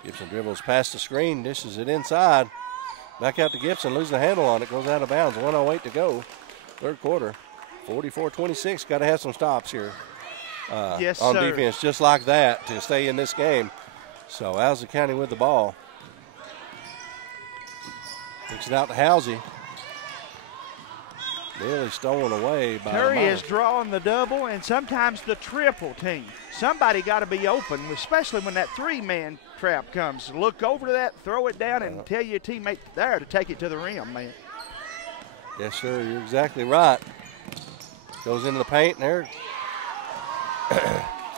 Gibson dribbles past the screen, dishes it inside. Back out to Gibson, loses the handle on it, goes out of bounds. 1:08 to go, third quarter. 44-26, got to have some stops here yes, on sir. defense, just like that, to stay in this game. So Owsley County with the ball. Kicks it out to Halsey. Nearly stolen away by Terry is drawing the double and sometimes the triple team. Somebody got to be open, especially when that 3-man trap comes. Look over to that, throw it down, and tell your teammate there to take it to the rim, man. Yes, sir, you're exactly right. Goes into the paint there.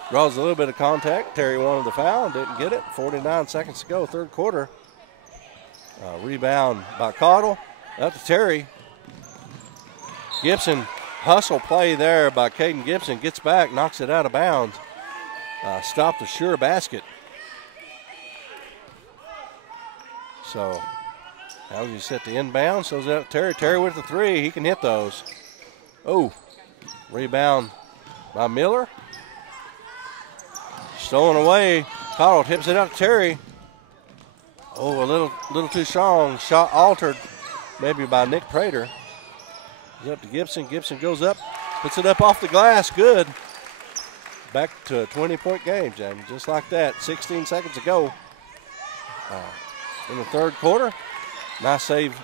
Draws a little bit of contact. Terry wanted the foul, didn't get it. 49 seconds to go, third quarter. Rebound by Cottle. Up to Terry. Gibson, hustle play there by Caden Gibson. Gets back, knocks it out of bounds. Stopped a sure basket. So, as he set the inbound, so that Terry. Terry with the 3. He can hit those. Oh, rebound by Miller. Stolen away. Cottle tips it out to Terry. Oh, a little too strong. Shot altered, maybe by Nick Prater. He's up to Gibson. Gibson goes up, puts it up off the glass. Good. Back to a 20-point game, Jamie. Just like that. 16 seconds to go. in the third quarter. Nice save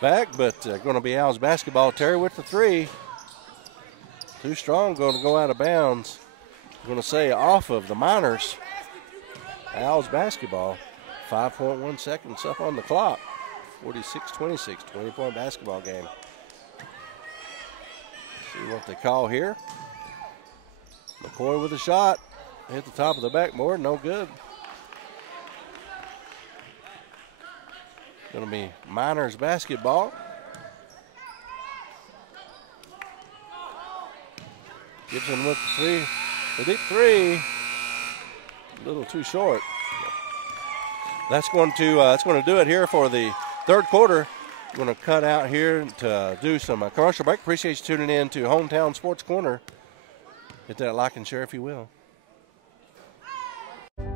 back, but going to be Owls basketball. Terry with the three. Too strong, going to go out of bounds. I'm going to say off of the Miners. Owls basketball. 5.1 seconds up on the clock. 46-26, 20-point basketball game. See what they call here. McCoy with a shot. Hit the top of the backboard, no good. Going to be Miners basketball. Gibson with the three. The deep three. A little too short. That's going to do it here for the third quarter. We're going to cut out here to do some commercial break. Appreciate you tuning in to Hometown Sports Corner. Hit that like and share if you will.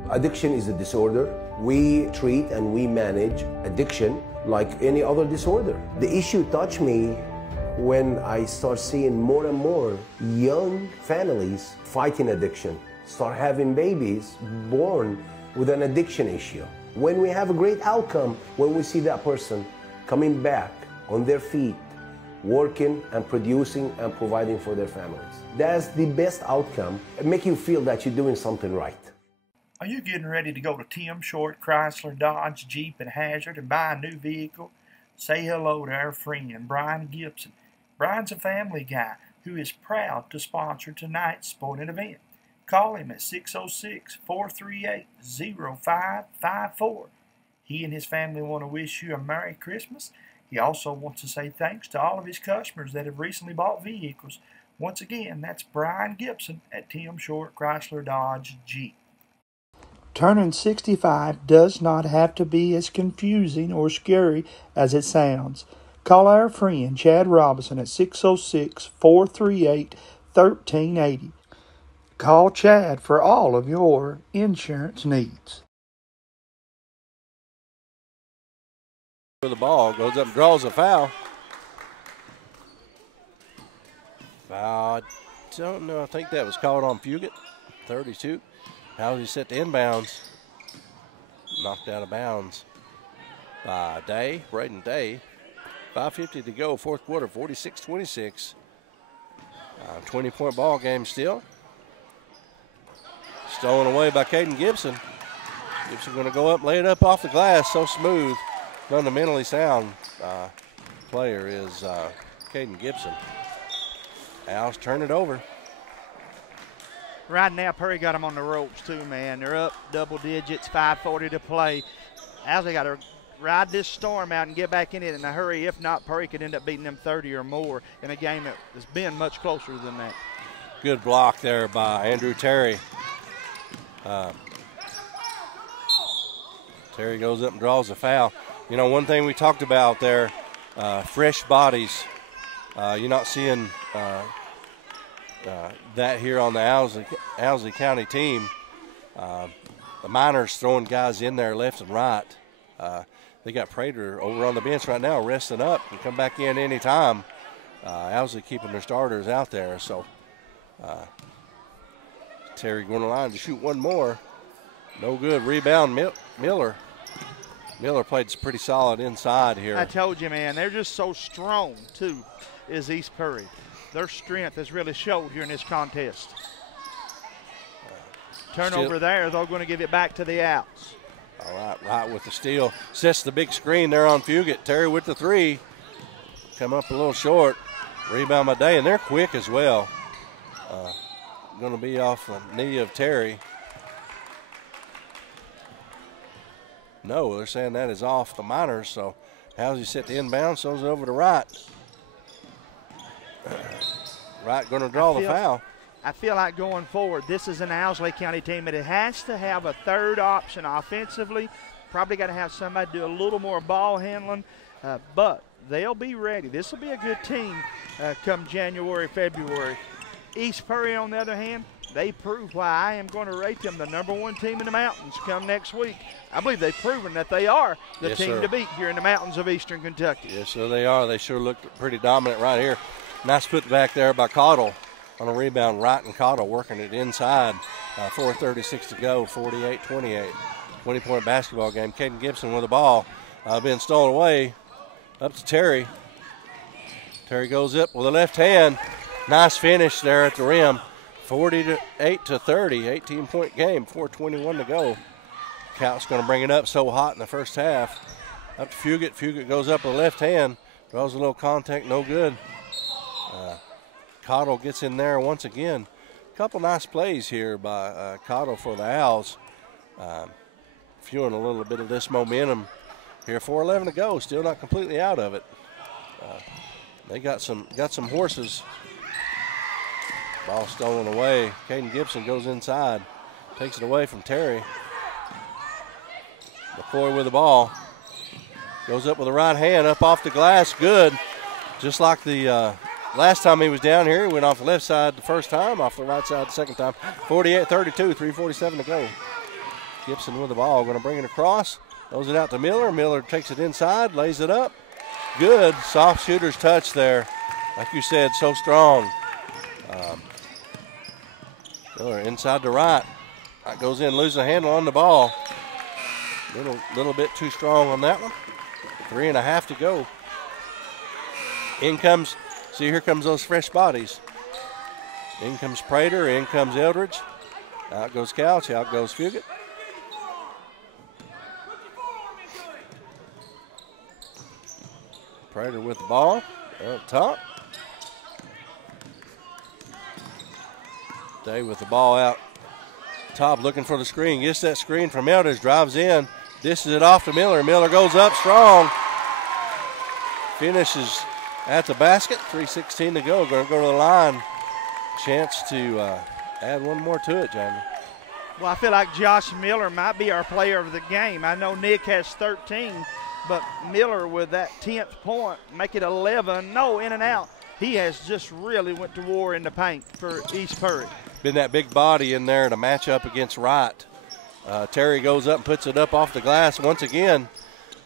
Addiction is a disorder. We treat and we manage addiction like any other disorder. The issue touched me when I start seeing more and more young families fighting addiction, start having babies born with an addiction issue. When we have a great outcome, when we see that person coming back on their feet, working and producing and providing for their families. That's the best outcome. It makes you feel that you're doing something right. Are you getting ready to go to Tim Short Chrysler Dodge Jeep and Hazard and buy a new vehicle? Say hello to our friend Brian Gibson. Brian's a family guy who is proud to sponsor tonight's sporting event. Call him at 606-438-0554. He and his family want to wish you a Merry Christmas. He also wants to say thanks to all of his customers that have recently bought vehicles. Once again, that's Brian Gibson at Tim Short Chrysler Dodge Jeep. Turning 65 does not have to be as confusing or scary as it sounds. Call our friend Chad Robinson at 606-438-1380. Call Chad for all of your insurance needs. The ball goes up and draws a foul. I don't know. I think that was called on Puget. 32. Owsley set to inbounds. Knocked out of bounds by Braden Day. 5:50 to go, fourth quarter, 46-26. 20-point ball game still. Stolen away by Caden Gibson. Gibson going to go up, lay it up off the glass. So smooth. Fundamentally sound player is Caden Gibson. Owls turn it over. Right now, Perry got them on the ropes too, man. They're up double digits, 5:40 to play. Owsley got to ride this storm out and get back in it in a hurry. If not, Perry could end up beating them 30 or more in a game that has been much closer than that. Good block there by Andrew Terry. Terry goes up and draws a foul. You know, one thing we talked about there, fresh bodies. You're not seeing that here on the Owsley County team. The Miners throwing guys in there left and right. They got Prater over on the bench right now resting up and come back in any time. Owsley keeping their starters out there. So Terry going to line to shoot one more. No good. Rebound, Miller. Miller played pretty solid inside here. I told you, man, they're just so strong, too, is East Perry. Their strength has really showed here in this contest. Turnover there, they're going to give it back to the Owls. All right, right with the steal. Sets the big screen there on Puget. Terry with the three. Come up a little short. Rebound by Day, and they're quick as well. Going to be off the knee of Terry. No, they're saying that is off the Miners, so Owsley set the inbound, throws it over to Wright. Wright going to draw the foul. I feel like going forward, this is an Owsley County team, but it has to have a third option offensively. Probably got to have somebody do a little more ball handling, but they'll be ready. This will be a good team come January, February. East Perry, on the other hand, they prove why I am going to rate them the #1 team in the mountains come next week. I believe they've proven that they are the team to beat here in the mountains of Eastern Kentucky. Yes, sir, they are. They sure look pretty dominant right here. Nice put back there by Cottle on a rebound. Wright and Cottle working it inside. 4:36 to go, 48-28. 20-point basketball game. Caden Gibson with the ball. Being stolen away. Up to Terry. Terry goes up with the left hand. Nice finish there at the rim. 48 to 30, 18-point game, 4:21 to go. Count's going to bring it up. So hot in the first half. Up to Fugit. Fugit goes up with the left hand. Draws a little contact, no good. Cottle gets in there once again. A couple nice plays here by Cottle for the Owls. Fueling a little bit of this momentum here. 4:11 to go, still not completely out of it. They got some horses. Ball stolen away. Caden Gibson goes inside, takes it away from Terry. McCoy with the ball. Goes up with the right hand, up off the glass, good. Just like the last time he was down here, he went off the left side the first time, off the right side the second time. 48-32, 3:47 to go. Gibson with the ball, going to bring it across. Throws it out to Miller. Miller takes it inside, lays it up. Good, soft shooter's touch there. Like you said, so strong. Miller inside to right. That goes in, loses a handle on the ball. Little bit too strong on that one. 3.5 to go. In comes, see, here comes those fresh bodies. In comes Prater, in comes Eldridge. Out goes Couch, out goes Fugit. Prater with the ball up top. Day with the ball out top, looking for the screen. Gets that screen from Eldridge, drives in, dishes it off to Miller. Miller goes up strong. Finishes at the basket. 3:16 to go. Going to go to the line. Chance to add one more to it, Jamie. Well, I feel like Josh Miller might be our player of the game. I know Nick has 13, but Miller with that 10th point, make it 11. No, in and out. He has just really went to war in the paint for East Purry. Been that big body in there to match up against Wright. Terry goes up and puts it up off the glass once again.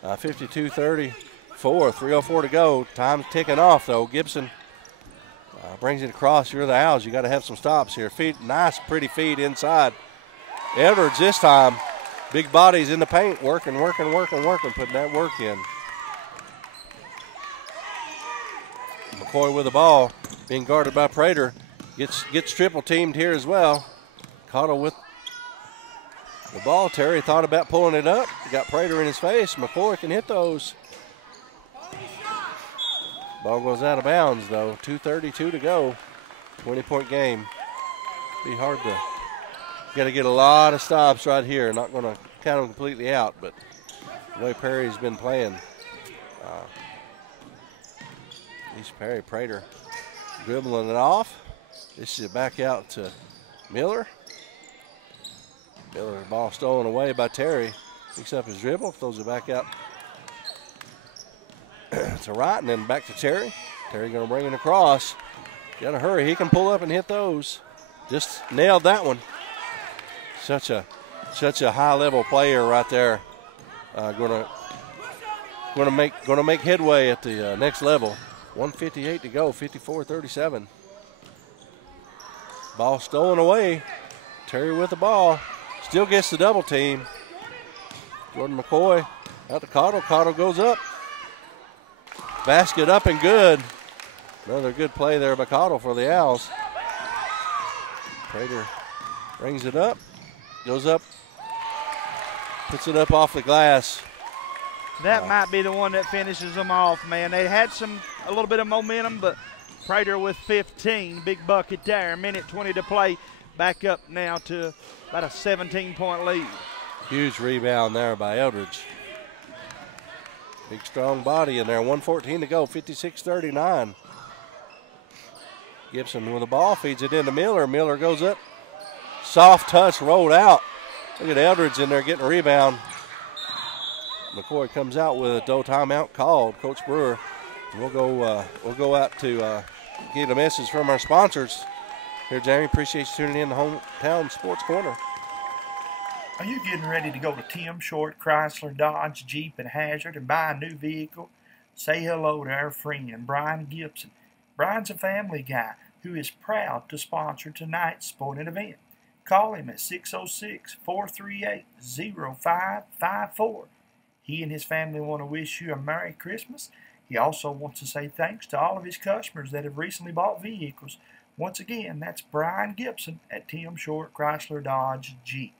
52-34, 3:04 to go. Time's ticking off, though. Gibson brings it across. You're the Owls. You got to have some stops here. Nice, pretty feed inside. Edwards this time. Big bodies in the paint, working, putting that work in. McCoy with the ball, being guarded by Prater. Gets triple teamed here as well. Cottle with the ball. Terry thought about pulling it up. Got Prater in his face. McCoy can hit those. Ball goes out of bounds, though. 2:32 to go. 20-point game. Be hard to. Got to get a lot of stops right here. Not going to count them completely out, but the way Perry's been playing. East Perry, Prater dribbling it off. This is back out to Miller. Miller, ball stolen away by Terry. Picks up his dribble, throws it back out to Wright, and then back to Terry. Terry going to bring it across. Got to hurry. He can pull up and hit those. Just nailed that one. Such a high-level player right there. Going to make headway at the next level. 1:58 to go. 54-37. Ball stolen away. Terry with the ball. Still gets the double team. Jordan McCoy out to Cottle. Cottle goes up. Basket up and good. Another good play there by Cottle for the Owls. Prater brings it up. Goes up. Puts it up off the glass. That might be the one that finishes them off, man. They had a little bit of momentum, but Prater with 15. Big bucket there. 1:20 to play. Back up now to about a 17-point lead. Huge rebound there by Eldridge. Big strong body in there. 1:14 to go. 56-39. Gibson with the ball. Feeds it into Miller. Miller goes up. Soft touch rolled out. Look at Eldridge in there getting a rebound. McCoy comes out with a Doe timeout called. Coach Brewer. We'll go out to get a message from our sponsors. Here, Jamie, appreciate you tuning in to Hometown Sports Corner. Are you getting ready to go to Tim Short Chrysler, Dodge, Jeep, and Hazard and buy a new vehicle? Say hello to our friend, Brian Gibson. Brian's a family guy who is proud to sponsor tonight's sporting event. Call him at 606-438-0554. He and his family want to wish you a Merry Christmas. He also wants to say thanks to all of his customers that have recently bought vehicles. Once again, that's Brian Gibson at Tim Short Chrysler Dodge Jeep.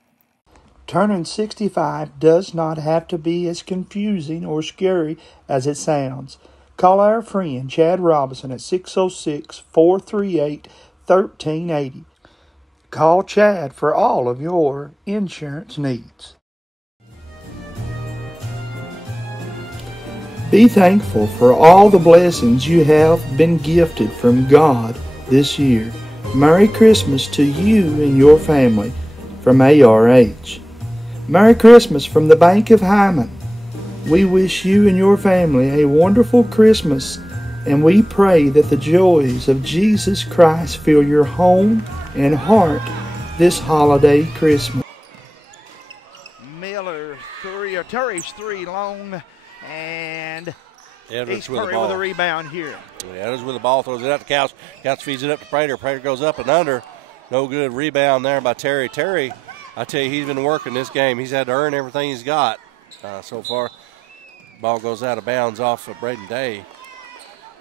Turning 65 does not have to be as confusing or scary as it sounds. Call our friend Chad Robinson at 606-438-1380. Call Chad for all of your insurance needs. Be thankful for all the blessings you have been gifted from God this year. Merry Christmas to you and your family from ARH. Merry Christmas from the Bank of Hyman. We wish you and your family a wonderful Christmas, and we pray that the joys of Jesus Christ fill your home and heart this holiday Christmas. Miller, Terry's three long, and Edwards East with the Curry ball. with a rebound here. Edwards with the ball, throws it out to Couch. Couch feeds it up to Prater. Prater goes up and under. No good. Rebound there by Terry. Terry, I tell you, he's been working this game. He's had to earn everything he's got so far. Ball goes out of bounds off of Braden Day.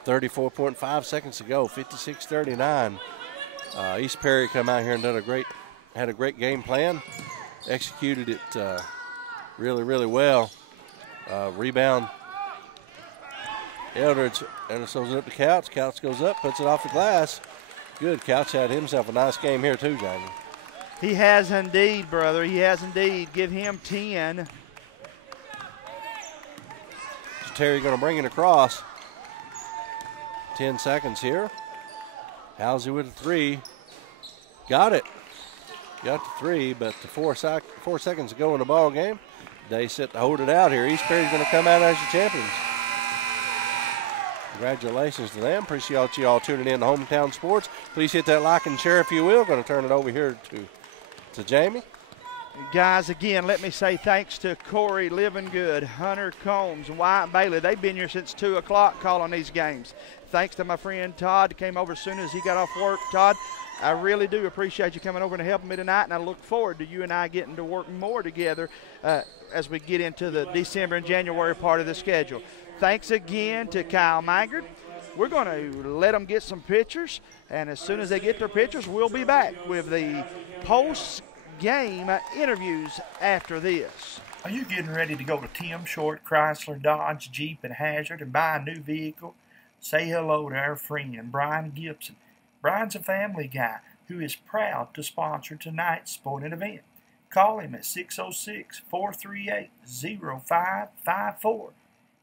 34.5 seconds to go, 56-39. East Perry come out here and had a great game plan. Executed it really, really well. Rebound. Eldridge throws it up to Couch. Couch goes up, puts it off the glass. Good. Couch had himself a nice game here too, Jamie. He has indeed, brother. He has indeed. Give him 10. So Terry going to bring it across. 10 seconds here. Howsey with a three. Got it. Got the three, but the 4 seconds to go in the ball game. They set to hold it out here. East Perry's going to come out as the champions. Congratulations to them. Appreciate you all tuning in to Hometown Sports. Please hit that like and share if you will. Going to turn it over here to Jamie. Guys, again, let me say thanks to Corey Livingood, Hunter Combs, Wyatt Bailey. They've been here since 2 o'clock calling these games. Thanks to my friend Todd, who came over as soon as he got off work. Todd, I really do appreciate you coming over and helping me tonight, and I look forward to you and I getting to work more together as we get into the December and January part of the schedule. Thanks again to Kyle Maggard. We're going to let them get some pictures, and as soon as they get their pictures, we'll be back with the post-game interviews after this. Are you getting ready to go to Tim Short Chrysler Dodge Jeep and Hazard and buy a new vehicle? Say hello to our friend Brian Gibson. Brian's a family guy who is proud to sponsor tonight's sporting event. Call him at 606-438-0554.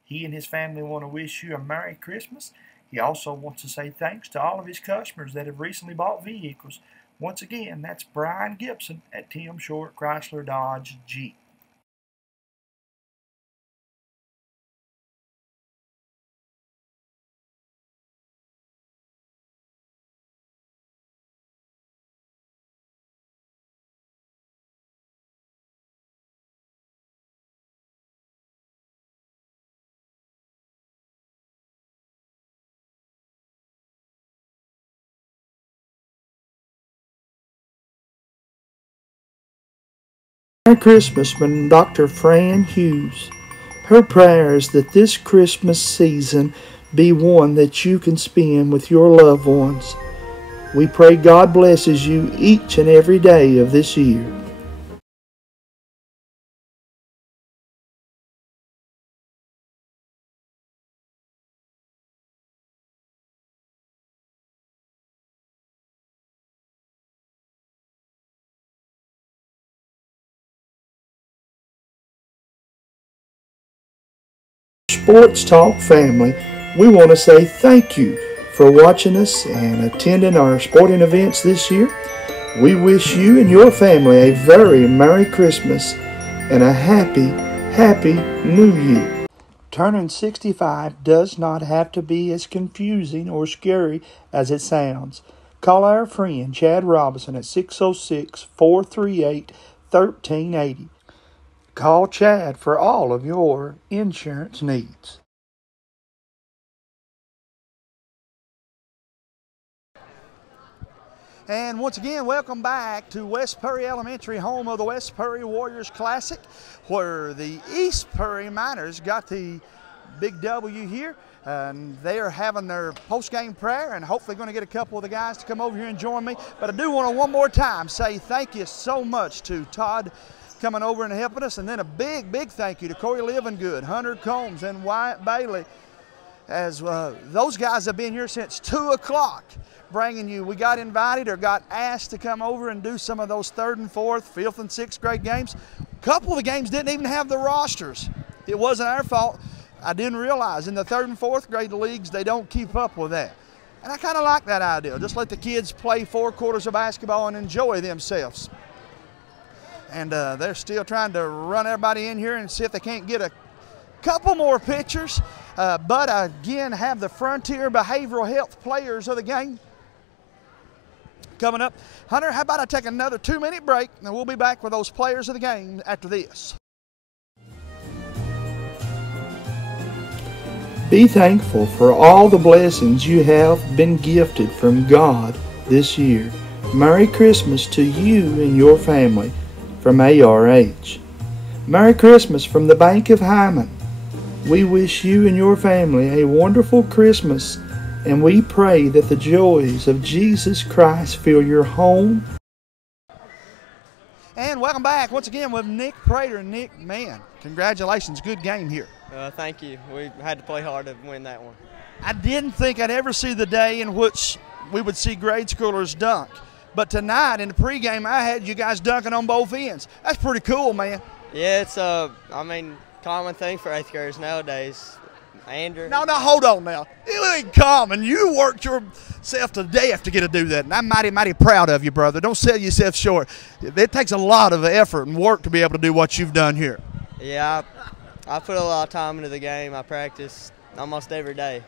He and his family want to wish you a Merry Christmas. He also wants to say thanks to all of his customers that have recently bought vehicles. Once again, that's Brian Gibson at Tim Short Chrysler Dodge Jeep. Merry Christmas from Dr. Fran Hughes. Her prayer is that this Christmas season be one that you can spend with your loved ones. We pray God blesses you each and every day of this year. Sports Talk family, we want to say thank you for watching us and attending our sporting events this year. We wish you and your family a very Merry Christmas and a happy, happy New Year. Turning 65 does not have to be as confusing or scary as it sounds. Call our friend Chad Robinson at 606-438-1380. Call Chad for all of your insurance needs. And once again, welcome back to West Perry Elementary, home of the West Perry Warriors Classic, where the East Perry Miners got the big W here. And they are having their post-game prayer and hopefully going to get a couple of the guys to come over here and join me. But I do want to one more time say thank you so much to Todd coming over and helping us. And then a big, big thank you to Corey Livingood, Hunter Combs, and Wyatt Bailey, as those guys have been here since 2 o'clock. Bringing you, we got invited or got asked to come over and do some of those 3rd and 4th, 5th and 6th grade games. A couple of the games didn't even have the rosters. It wasn't our fault. I didn't realize in the 3rd and 4th grade leagues, they don't keep up with that. And I kind of like that idea. Just let the kids play 4 quarters of basketball and enjoy themselves. And they're still trying to run everybody in here and see if they can't get a couple more pictures. But again, have the Frontier Behavioral Health players of the game coming up. Hunter, how about I take another 2-minute break, and we'll be back with those players of the game after this. Be thankful for all the blessings you have been gifted from God this year. Merry Christmas to you and your family from ARH. Merry Christmas from the Bank of Hyman. We wish you and your family a wonderful Christmas, and we pray that the joys of Jesus Christ fill your home. And welcome back once again with Nick Prater. Nick, man, congratulations. Good game here. Thank you. We had to play hard to win that one. I didn't think I'd ever see the day in which we would see grade schoolers dunk. But tonight in the pregame, I had you guys dunking on both ends. That's pretty cool, man. Yeah, it's common thing for 8th graders nowadays. Andrew. No, hold on now. It ain't common. You worked yourself to death to get to do that, and I'm mighty, mighty proud of you, brother. Don't sell yourself short. It takes a lot of effort and work to be able to do what you've done here. Yeah, I put a lot of time into the game. I practice almost every day.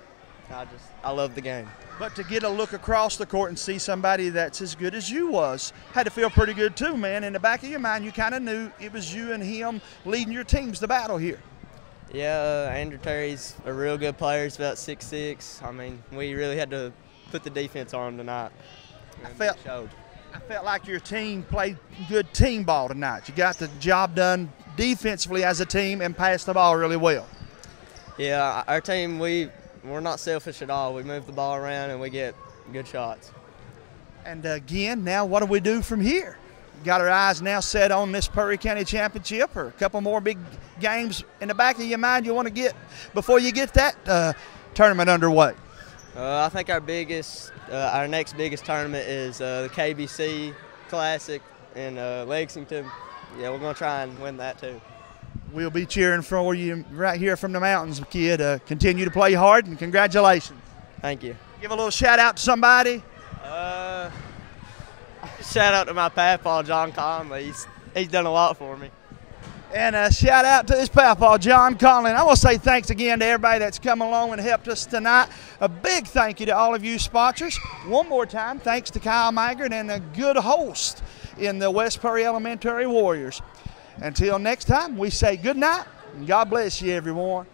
I love the game. But to get a look across the court and see somebody that's as good as you was, had to feel pretty good too, man. In the back of your mind, you kind of knew it was you and him leading your teams to battle here. Yeah, Andrew Terry's a real good player. He's about 6'6". I mean, we really had to put the defense on him tonight. I felt like your team played good team ball tonight. You got the job done defensively as a team and passed the ball really well. Yeah, our team, we're not selfish at all. We move the ball around and we get good shots. And again, now what do we do from here? Got our eyes now set on this Perry County Championship, or a couple more big games in the back of your mind you want to get before you get that tournament underway? I think our next biggest tournament is the KBC Classic in Lexington. Yeah, we're going to try and win that too. We'll be cheering for you right here from the mountains, kid. Continue to play hard, and congratulations. Thank you. Give a little shout out to somebody. Shout out to my papa, John Conley. He's done a lot for me. And a shout out to his papa, John Conley. And I want to say thanks again to everybody that's come along and helped us tonight. A big thank you to all of you sponsors. One more time, thanks to Kyle Maggard and a good host in the West Perry Elementary Warriors. Until next time, we say good night and God bless you, everyone.